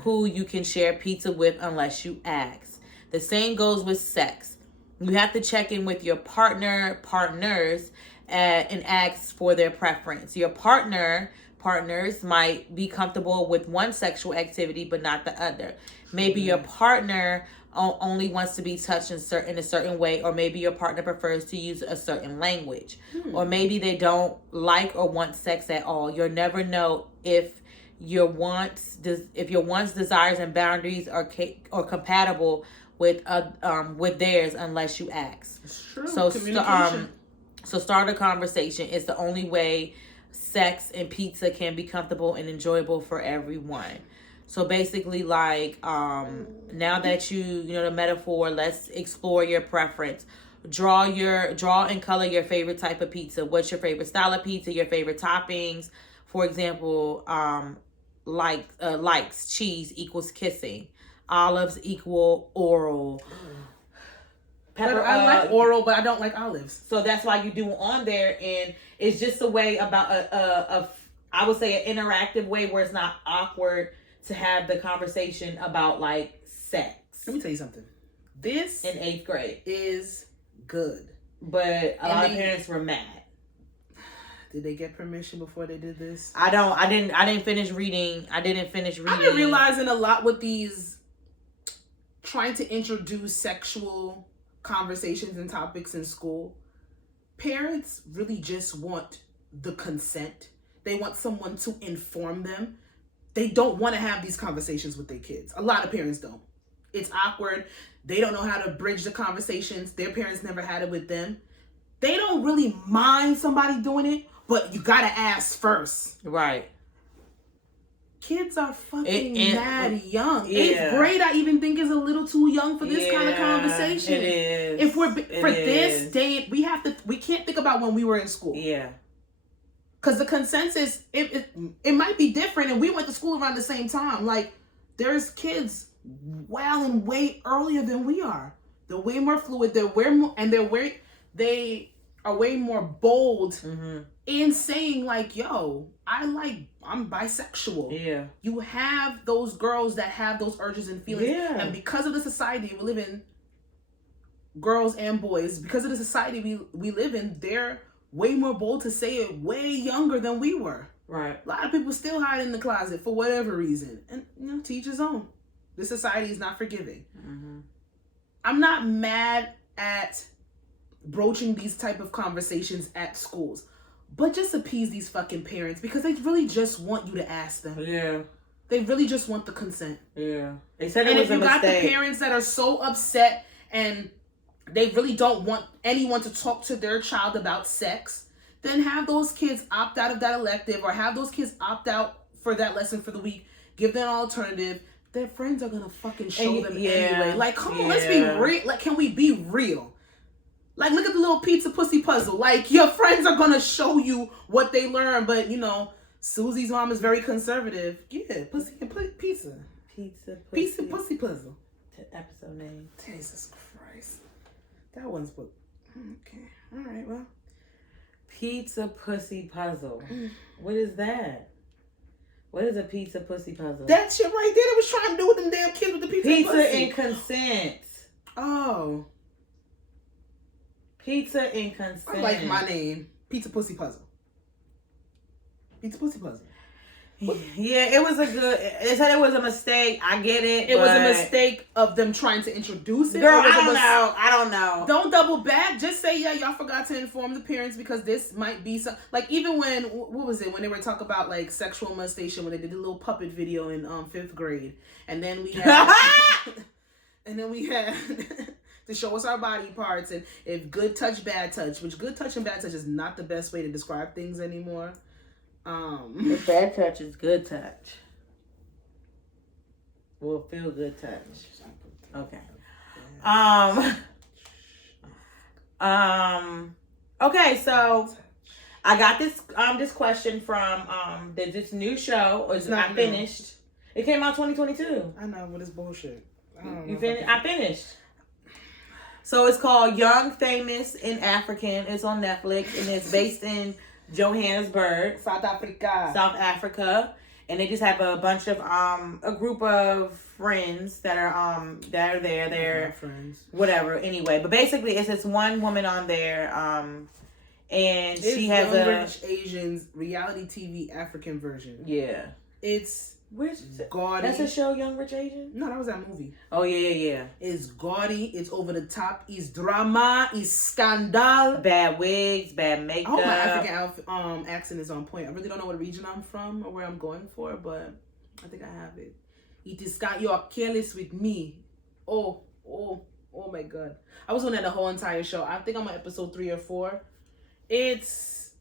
who you can share pizza with unless you ask. The same goes with sex. You have to check in with your partners, and ask for their preference. Your partners might be comfortable with one sexual activity but not the other. Maybe your partner only wants to be touched in a certain way, or maybe your partner prefers to use a certain language, or maybe they don't like or want sex at all. You'll never know if your wants, desires, and boundaries are compatible with theirs unless you ask. It's true. So start a conversation. It's the only way sex and pizza can be comfortable and enjoyable for everyone. So basically, like, now that you know the metaphor, let's explore your preference. Draw and color your favorite type of pizza. What's your favorite style of pizza? Your favorite toppings. For example, likes cheese equals kissing. Olives equal oral. Pepper, I like oral, but I don't like olives. So that's why you do on there, and it's just a way about I would say an interactive way where it's not awkward to have the conversation about like sex. Let me tell you something. This in 8th grade is good. But a lot of parents were mad. Did they get permission before they did this? I didn't finish reading. I've been realizing a lot with these trying to introduce sexual conversations and topics in school. Parents really just want the consent. They want someone to inform them. They don't want to have these conversations with their kids. A lot of parents don't. It's awkward. They don't know how to bridge the conversations. Their parents never had it with them. They don't really mind somebody doing it, but you gotta ask first. Right. Kids are fucking mad young. Yeah. 8th grade, I even think, is a little too young for this kind of conversation. It is. If we're for this day, we can't think about when we were in school. Yeah. Because the consensus, it might be different, and we went to school around the same time. Like, there's kids and way earlier than we are. They're way more fluid. They are way more bold in saying, like, yo, I'm bisexual. Yeah. You have those girls that have those urges and feelings. Yeah. And because of the society we live in, girls and boys, because of the society we live in, they're way more bold to say it way younger than we were. Right. A lot of people still hide in the closet for whatever reason. And, to each his own. This society is not forgiving. I'm not mad at broaching these type of conversations at schools, but just appease these fucking parents, because they really just want you to ask them. Yeah. They really just want the consent. Yeah. They said it was a mistake. And if you got the parents that are so upset and they really don't want anyone to talk to their child about sex, then have those kids opt out of that elective, or have those kids opt out for that lesson for the week. Give them an alternative. Their friends are gonna fucking show them anyway. Like, come on, let's be real. Like, can we be real? Like, look at the little pizza pussy puzzle. Like, your friends are gonna show you what they learn, but Susie's mom is very conservative. Yeah, pizza. Pizza pussy puzzle. Episode name. Jesus Christ. That one's what. Okay. All right. Well. Pizza pussy puzzle. What is that? What is a pizza pussy puzzle? That shit right there. They was trying to do with them damn kids with the pizza pussy. Pizza and consent. Oh. Pizza and consent. I like my name. Pizza pussy puzzle. Pizza pussy puzzle. Yeah, it was a good. They said it was a mistake. I get it. It was a mistake of them trying to introduce it. Girl, I don't know. Don't double back. Just say, yeah, y'all forgot to inform the parents, because this might be some. Like, even when, what was it? When they were talking about, like, sexual molestation, when they did a little puppet video in 5th grade. And then we had. To show us our body parts, and if good touch, bad touch, which good touch and bad touch is not the best way to describe things anymore. If bad touch is good touch. Will feel good touch. Okay. Okay, so I got this question from this new show. I finished. It came out 2022. I know, but it's bullshit. I finished. So it's called Young, Famous, and African. It's on Netflix, and it's based in Johannesburg, South Africa. And they just have a bunch of a group of friends that are there. They're friends. Whatever. Anyway, but basically it's this one woman on there, and she has British Asians reality TV African version. Yeah. It's gaudy. That's a show, Young Rich Asian? No, that was that movie. Oh, yeah. It's gaudy. It's over the top. It's drama. It's scandal. Bad wigs, bad makeup. I hope my African accent is on point. I really don't know what region I'm from or where I'm going for, but I think I have it. It is got you are careless with me. Oh my God. I was on that the whole entire show. I think I'm on episode 3 or 4. It's...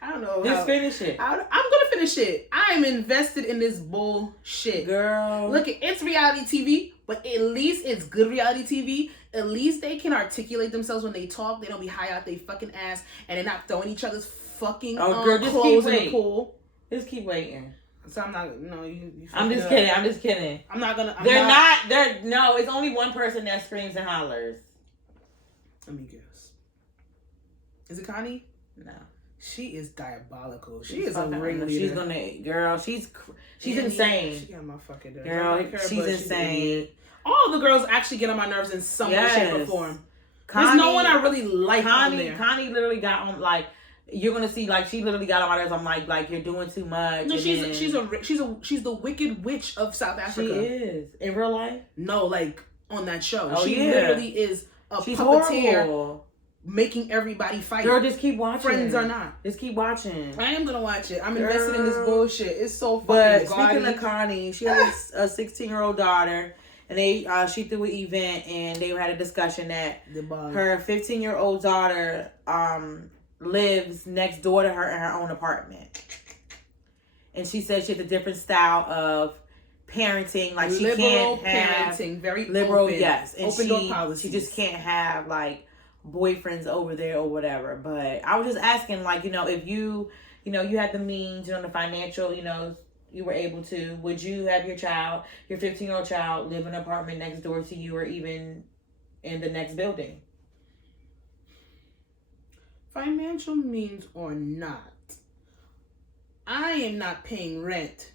I don't know. Just finish it. I'm gonna finish it. I am invested in this bullshit, girl. Look, it's reality TV, but at least it's good reality TV. At least they can articulate themselves when they talk. They don't be high out they fucking ass, and they're not throwing each other's fucking clothes in the pool. Just keep waiting. So I'm not. No, you I'm just kidding. I'm not gonna. No. It's only one person that screams and hollers. Let me guess. Is it Connie? No. She is diabolical. She is a ringleader. She's gonna, girl. She's insane. She got my fucking girl. She's insane. all the girls actually get on my nerves in some way, shape, or form. Connie, there's no one I really like on there. Connie literally got on, like, you're gonna see, like, she literally got on my nerves. I'm like you're doing too much. No, she's the wicked witch of South Africa. She is in real life. No, like on that show, she literally is a she's puppeteer, horrible. Making everybody fight. Girl, just keep watching. Friends or not, just keep watching. I am gonna watch it. I'm invested in this bullshit. It's so fucking. But gaudy. speaking of Connie, she has a 16-year-old daughter. And she threw an event, and they had a discussion that her 15-year-old daughter lives next door to her in her own apartment. And she said she has a different style of parenting. Like, she liberal can't have parenting, very liberal, open, yes, and open door policy. She just can't have like boyfriends over there or whatever. But I was just asking, like, if you had the means, the financial, you were able to, would you have your 15-year-old child, live in an apartment next door to you or even in the next building? Financial means or not, I am not paying rent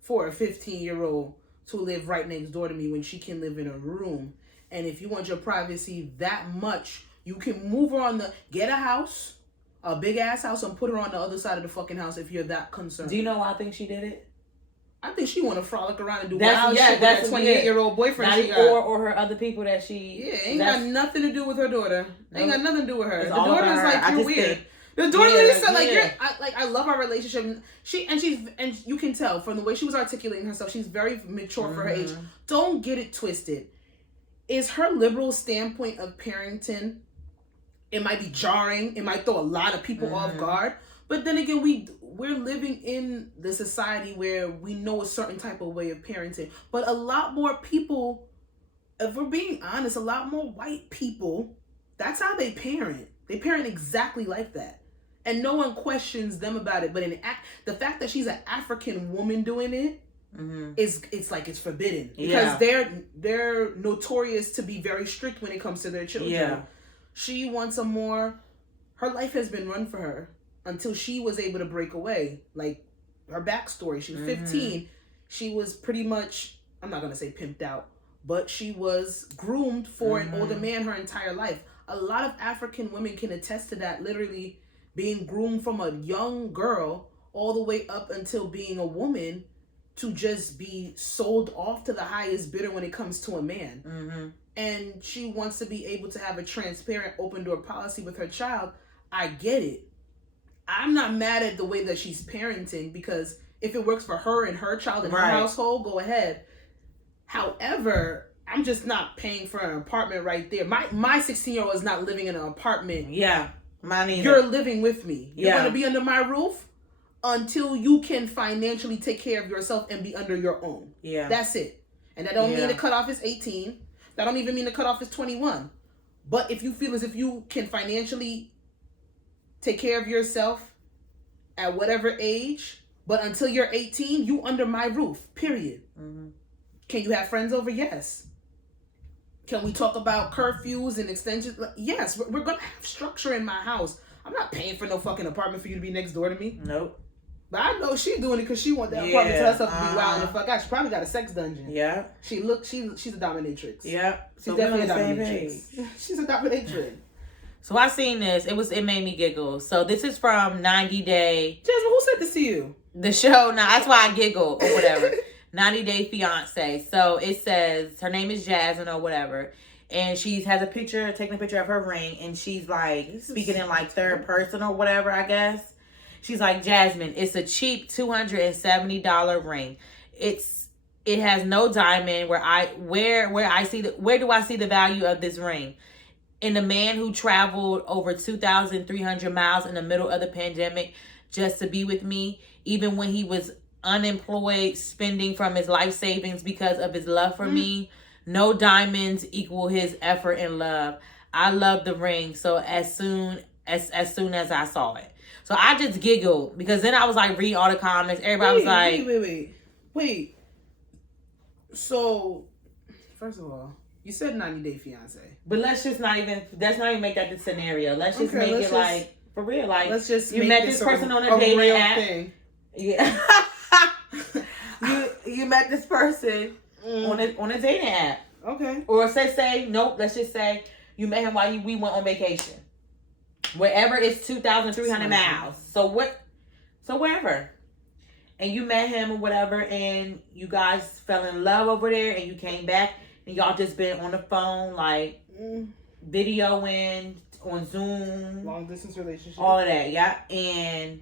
for a 15-year-old to live right next door to me when she can live in a room. And if you want your privacy that much, you can move her get a house, a big ass house, and put her on the other side of the fucking house if you're that concerned. Do you know why I think she did it? I think she want to frolic around and do wild shit with that 28-year-old boyfriend she got. Or her other people that she... Yeah, ain't got nothing to do with her daughter. Ain't got nothing to do with her. The daughter's like, you're weird. The daughter literally said, like, I love our relationship. And you can tell from the way she was articulating herself, she's very mature for her age. Don't get it twisted. Is her liberal standpoint of parenting... It might be jarring. It might throw a lot of people off guard. But then again, we're living in the society where we know a certain type of way of parenting. But a lot more people, if we're being honest, a lot more white people, that's how they parent. They parent exactly like that. And no one questions them about it. But the fact that she's an African woman doing it, it's forbidden. Because they're notorious to be very strict when it comes to their children. Yeah. She wants her life has been run for her until she was able to break away. Like, her backstory, she was 15. She was pretty much, I'm not going to say pimped out, but she was groomed for an older man her entire life. A lot of African women can attest to that, literally being groomed from a young girl all the way up until being a woman to just be sold off to the highest bidder when it comes to a man. And she wants to be able to have a transparent, open door policy with her child. I get it. I'm not mad at the way that she's parenting, because if it works for her and her child and her household, go ahead. However, I'm just not paying for an apartment right there. My 16-year-old is not living in an apartment. Yeah, mine either. You're living with me. You're going to be under my roof until you can financially take care of yourself and be under your own. Yeah. That's it. And that don't mean the cutoff is 18. That don't even mean the cutoff is 21. But if you feel as if you can financially take care of yourself at whatever age, but until you're 18, you under my roof, period. Can you have friends over? Yes. Can we talk about curfews and extensions? Yes. We're going to have structure in my house. I'm not paying for no fucking apartment for you to be next door to me. Nope. But I know she's doing it because she wants that apartment to herself to be wild and fuck out. She probably got a sex dungeon. Yeah. She's a dominatrix. Yeah. She's definitely a dominatrix. She's a dominatrix. So I seen this. It made me giggle. So this is from 90 Day. Jasmine, who said this to you? The show. Now that's why I giggle or whatever. 90 Day Fiance. So it says her name is Jasmine or whatever. And she has taking a picture of her ring, and she's like speaking in like third person or whatever, I guess. She's like, Jasmine, it's a cheap $270 ring. It has no diamond. Where do I see the value of this ring? In the man who traveled over 2,300 miles in the middle of the pandemic just to be with me, even when he was unemployed, spending from his life savings because of his love for me. No diamonds equal his effort and love. I love the ring. So as soon as I saw it. So I just giggled because then I was like, read all the comments. Everybody was like, wait. So, first of all, you said 90 Day Fiance. But let's not even make that the scenario. Let's just make it like, for real. Like, let's just you met this person on a dating app. Thing. Yeah. you met this person on a dating app. Okay. Or say nope. Let's just say you met him while we went on vacation. Wherever it's 2,300 miles. So wherever. And you met him or whatever, and you guys fell in love over there, and you came back, and y'all just been on the phone, like, videoing on Zoom. Long distance relationship. All of that, yeah. And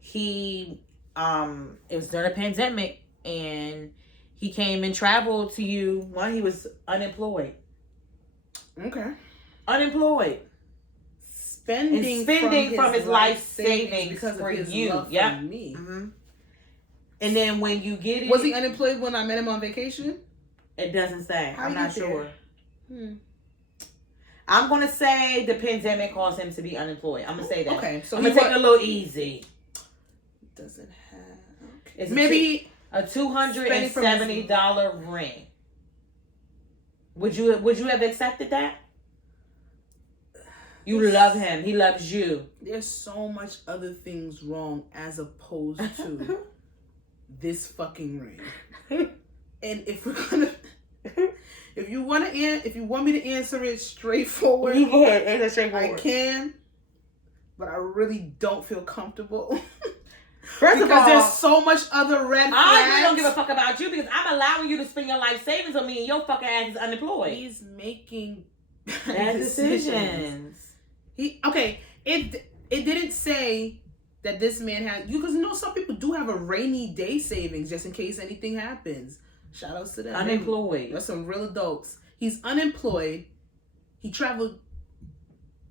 he, it was during a pandemic, and he came and traveled to you when he was unemployed. Okay. Unemployed. Spending from his life savings because for of his you. love Yeah. for me. Mm-hmm. And then when you get it... Was he unemployed when I met him on vacation? It doesn't say. How I'm not you sure. I'm going to say the pandemic caused him to be unemployed. I'm going to say that. Okay. So I'm going to take it a little easy. Doesn't have... Okay. It's maybe a $270 ring. Would you have accepted that? You love him. He loves you. There's so much other things wrong as opposed to this fucking ring. And if we're gonna, if you want me to answer it straightforward, You go ahead. Answer straightforward. I can, but I really don't feel comfortable. First of all, because there's so much other red flags. I really don't give a fuck about you because I'm allowing you to spend your life savings on me, and your fucking ass is unemployed. He's making bad decisions. It didn't say that this man had because some people do have a rainy day savings just in case anything happens. Shout outs to them. Unemployed. There's some real adults. He's unemployed. He traveled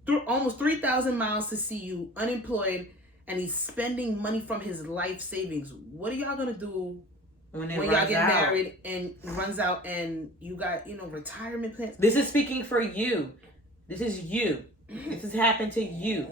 through almost 3,000 miles to see you, unemployed, and he's spending money from his life savings. What are y'all gonna do when y'all get married and runs out and you got retirement plans? This is speaking for you. This is you. This has happened to you.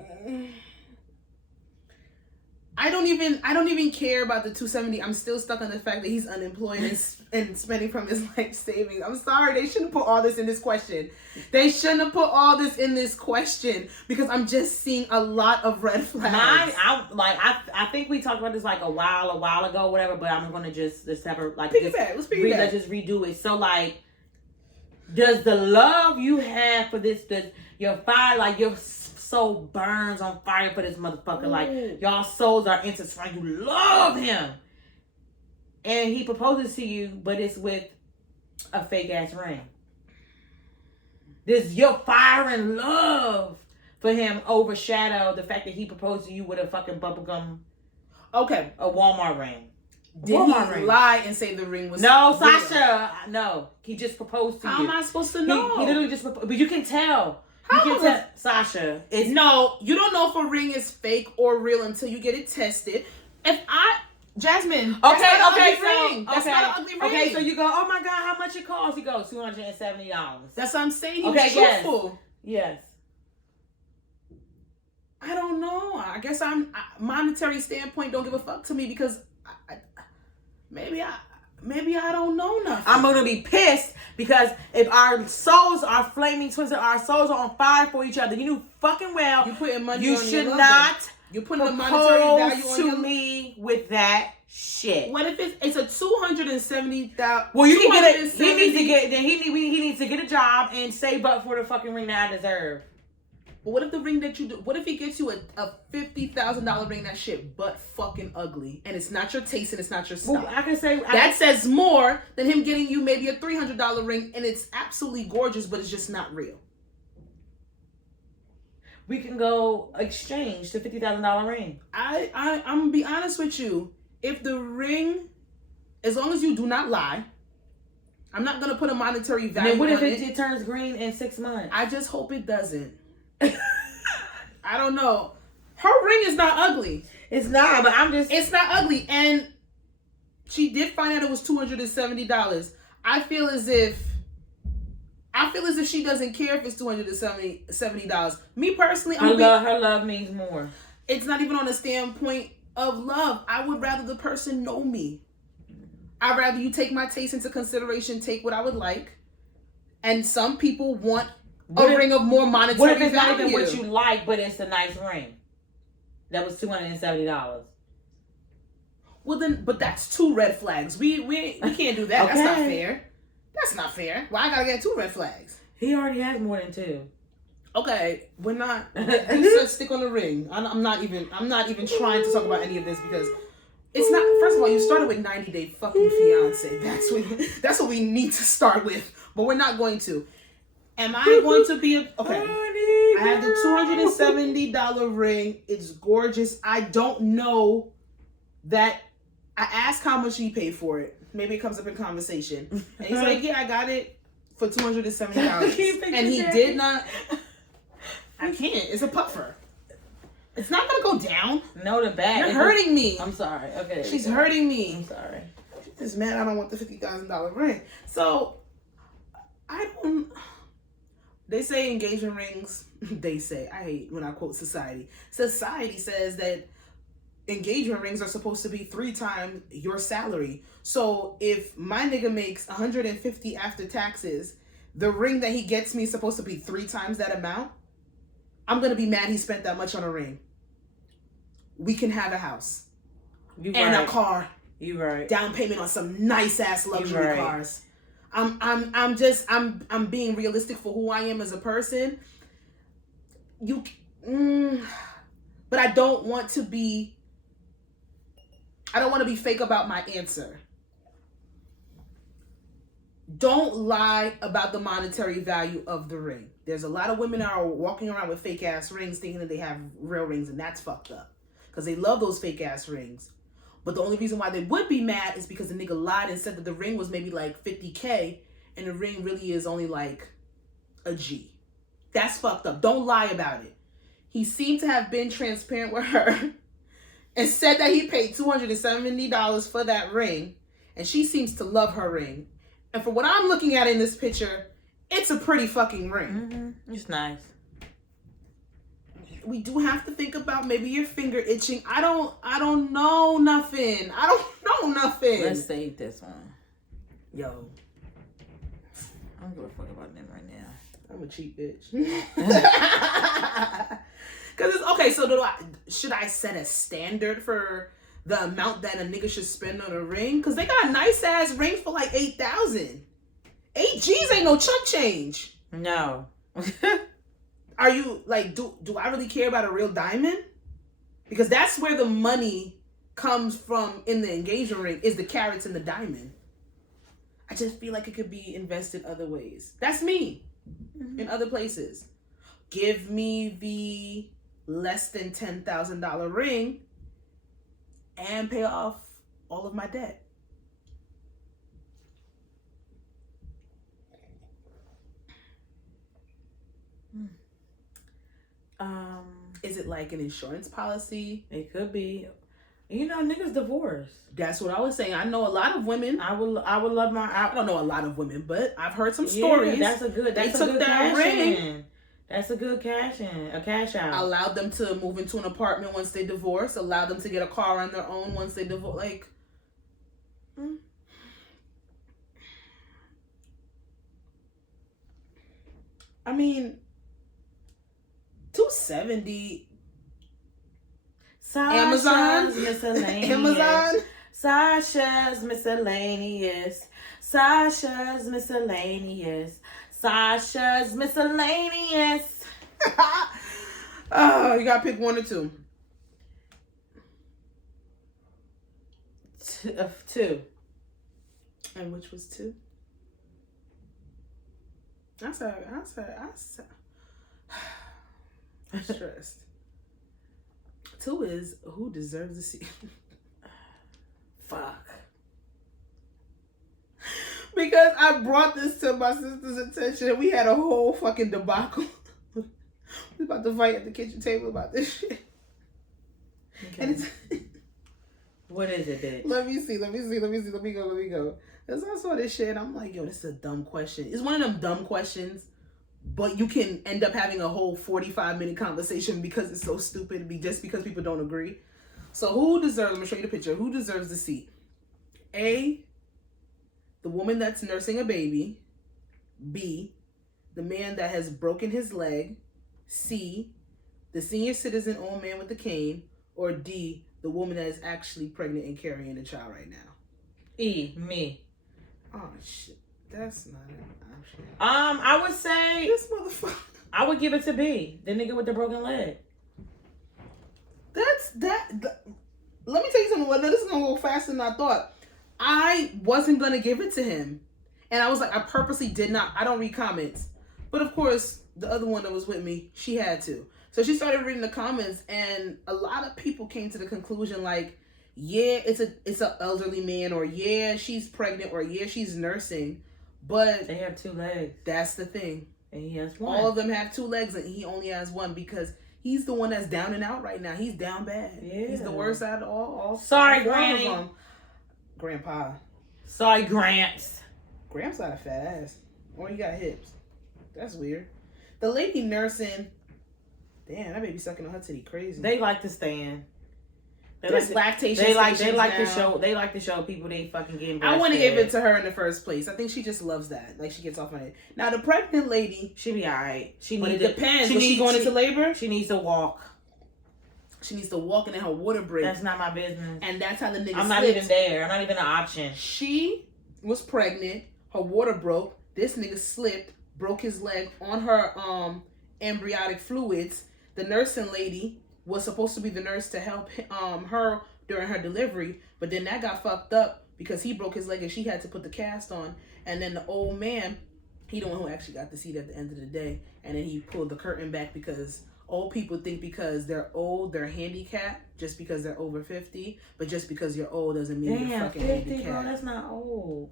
I don't even care about the 270. I'm still stuck on the fact that he's unemployed and spending from his life savings. I'm sorry, they shouldn't put all this in this question. They shouldn't have put all this in this question because I'm just seeing a lot of red flags. I think we talked about this like a while ago, whatever. But I'm gonna just have a let's just redo it. So like, does the love you have for your fire, like your soul burns on fire for this motherfucker. Ooh. Like y'all souls are intertwined. You love him, and he proposes to you, but it's with a fake ass ring. Does your fire and love for him overshadow the fact that he proposed to you with a fucking bubblegum? Okay, a Walmart ring. Did he lie and say the ring was no, Sasha? No, he just proposed to you. How am I supposed to know? He literally just proposed, but you can tell. You can tell, Sasha. No, you don't know if a ring is fake or real until you get it tested. Jasmine. Okay, that's not okay, an ugly ring. That's not an ugly ring. Okay, so you go, oh my God, how much it costs? He goes, $270. That's what I'm saying. He was truthful. Yes. I don't know. I guess monetary standpoint don't give a fuck to me because maybe I don't know nothing. I'm gonna be pissed because if our souls are flaming twins and our souls are on fire for each other, you knew fucking well you putting money you on should your not you're putting the monetary value on to me with that shit. What if it's a $270,000? Well, you can get it. He needs to get a job and save up for the fucking ring that I deserve. But what if the ring that you do? What if he gets you a $50,000 ring that shit butt fucking ugly and it's not your taste and it's not your style? Well, I can say that says more than him getting you maybe a $300 ring and it's absolutely gorgeous, but it's just not real. We can go exchange the $50,000 ring. I'm gonna be honest with you. If the ring, as long as you do not lie, I'm not gonna put a monetary value. Then what if it turns green in 6 months? I just hope it doesn't. I don't know. Her ring is not ugly. It's not, but it's not ugly. And she did find out it was $270. I feel as if she doesn't care if it's $270. Me personally, her love means more. It's not even on a standpoint of love. I would rather the person know me. I'd rather you take my taste into consideration, take what I would like. And some people want a ring of more monetary value. What if it's not even what you like, but it's a nice ring? That was $270. Well then, but that's 2 red flags. We can't do that. Okay. That's not fair. That's not fair. Why I gotta get 2 red flags? He already has more than 2. Okay, we're not. You said stick on the ring. I'm not even trying to talk about any of this because it's not. First of all, you started with 90-day fucking fiance. That's what we need to start with. But we're not going to. Am I going to be okay? I have the $270 ring. It's gorgeous. I don't know that. I asked how much he paid for it. Maybe it comes up in conversation. And he's like, yeah, I got it for $270. And he did not. I can't. It's a puffer. It's not going to go down. No, the back. You're hurting me. I'm sorry. Okay. She's hurting me. I'm sorry. She's just mad I don't want the $50,000 ring. So, I don't. They say engagement rings. They say. I hate when I quote society. Society says that engagement rings are supposed to be 3 times your salary. So if my nigga makes $150 after taxes, the ring that he gets me is supposed to be 3 times that amount. I'm gonna be mad he spent that much on a ring. We can have a house and a car. You right. Down payment on some nice ass luxury cars. I'm being realistic for who I am as a person. But I don't want to be fake about my answer. Don't lie about the monetary value of the ring. There's a lot of women that are walking around with fake ass rings thinking that they have real rings, and that's fucked up. Because they love those fake ass rings. But the only reason why they would be mad is because the nigga lied and said that the ring was maybe like $50K and the ring really is only like a G. That's fucked up. Don't lie about it. He seemed to have been transparent with her and said that he paid $270 for that ring, and she seems to love her ring. And for what I'm looking at in this picture, it's a pretty fucking ring. Mm-hmm. It's nice. We do have to think about maybe your finger itching. I don't know nothing. I don't know nothing. Let's save this one. Yo. I don't give a fuck about them right now. I'm a cheap bitch. Cause it's okay. So should I set a standard for the amount that a nigga should spend on a ring? Cause they got nice ass rings for like $8,000. 8 G's ain't no chump change. No. Are you like, do I really care about a real diamond? Because that's where the money comes from in the engagement ring, is the carats and the diamond. I just feel like it could be invested other ways. That's me. Mm-hmm. In other places. Give me the less than $10,000 ring and pay off all of my debt. Is it like an insurance policy? It could be. You know, niggas divorce. That's what I was saying. I know a lot of women. I would love my. I don't know a lot of women, but I've heard some stories. That's a good. That's they a took good that cash ring. in. That's a good cash in. A cash out. Allowed them to move into an apartment once they divorce. Allowed them to get a car on their own once they divorce. Like, I mean, $270. Sasha's Amazon. miscellaneous. Amazon. Sasha's miscellaneous. Sasha's miscellaneous. Sasha's miscellaneous. Oh, you gotta pick 1 or 2. 2. And which was 2? I said. I'm stressed. 2 is who deserves the seat. Fuck. Because I brought this to my sister's attention. We had a whole fucking debacle. We about to fight at the kitchen table about this shit. Okay. And it's What is it, bitch? Let me see. Let me go. Because I saw this shit and I'm like, yo, this is a dumb question. It's one of them dumb questions, but you can end up having a whole 45-minute conversation because it's so stupid, just because people don't agree. So who deserves, let me show you the picture. Who deserves the seat? A, the woman that's nursing a baby. B, the man that has broken his leg. C, the senior citizen old man with the cane. Or D, the woman that is actually pregnant and carrying a child right now. E, me. Oh, shit. That's not an option. I would say This motherfucker. I would give it to B, the nigga with the broken leg. Let me tell you something. Well, this is gonna go faster than I thought. I wasn't gonna give it to him, and I was like, I purposely did not. I don't read comments, but of course, the other one that was with me, she had to. So she started reading the comments, and a lot of people came to the conclusion like, yeah, it's a elderly man, or yeah, she's pregnant, or yeah, she's nursing, but they have 2 legs. That's the thing. And he has 1. All of them have 2 legs, and he only has 1 because he's the one that's down and out right now. He's down bad. Yeah. He's the worst out of all. Sorry, all 4 Granny. of them. Grandpa. Sorry, Gramps. Gramps got a fat ass. Or he got hips. That's weird. The lady nursing. Damn, that baby sucking on her titty crazy. They like to stand. There's lactation They like now. to show. They like to show people they fucking getting. I want to breastfed. give it to her in the first place. I think she just loves that. Like she gets off on it. Now the pregnant lady, She be alright. but it depends. Was she going into labor? She needs to walk. She needs to walk and then her water break. That's not my business. And that's how the nigga I'm not slipped. even there. I'm not even an option. She was pregnant. Her water broke. This nigga slipped, broke his leg on her embryonic fluids. The nursing lady was supposed to be the nurse to help her during her delivery, but then that got fucked up because he broke his leg and she had to put the cast on. And then the old man, he the one who actually got the seat at the end of the day, and then he pulled the curtain back because old people think because they're old, they're handicapped just because they're over 50, but just because you're old doesn't mean you're fucking 50, handicapped. bro, that's not old.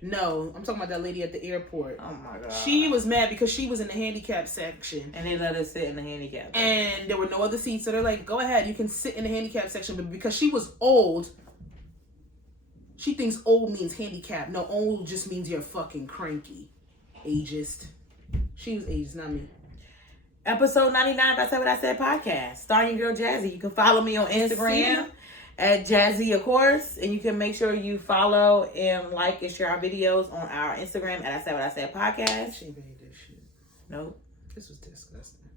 No, I'm talking about that lady at the airport. Oh my god. She was mad because she was in the handicap section. And they let her sit in the handicap. And there were no other seats, so they're like, go ahead, you can sit in the handicap section. But because she was old, she thinks old means handicap. No, old just means you're fucking cranky. Ageist. She was ageist, not me. Episode 99 of I Said What I Said podcast. Starring your girl Jazzy. You can follow me on Instagram at Jazzy, of course. And you can make sure you follow and like and share our videos on our Instagram at I Said What I Said podcast. She made this shit. Nope. This was disgusting.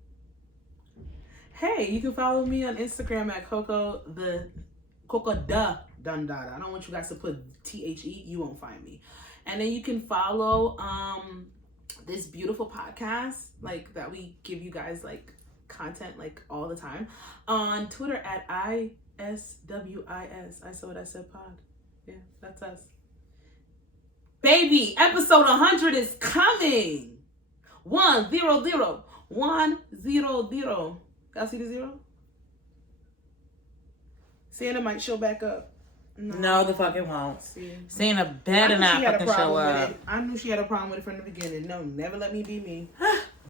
Hey, you can follow me on Instagram at Coco Dundada. I don't want you guys to put THE. You won't find me. And then you can follow this beautiful podcast like that we give you guys like content like all the time on Twitter at ISWIS. I Said What I Said pod. Yeah, that's us. Baby, episode 100 is coming. 100. Y'all see the 0? Santa might show back up. No, the fuck it won't. See. Santa better not fucking show up. I knew she had a problem with it from the beginning. No, never let me be me.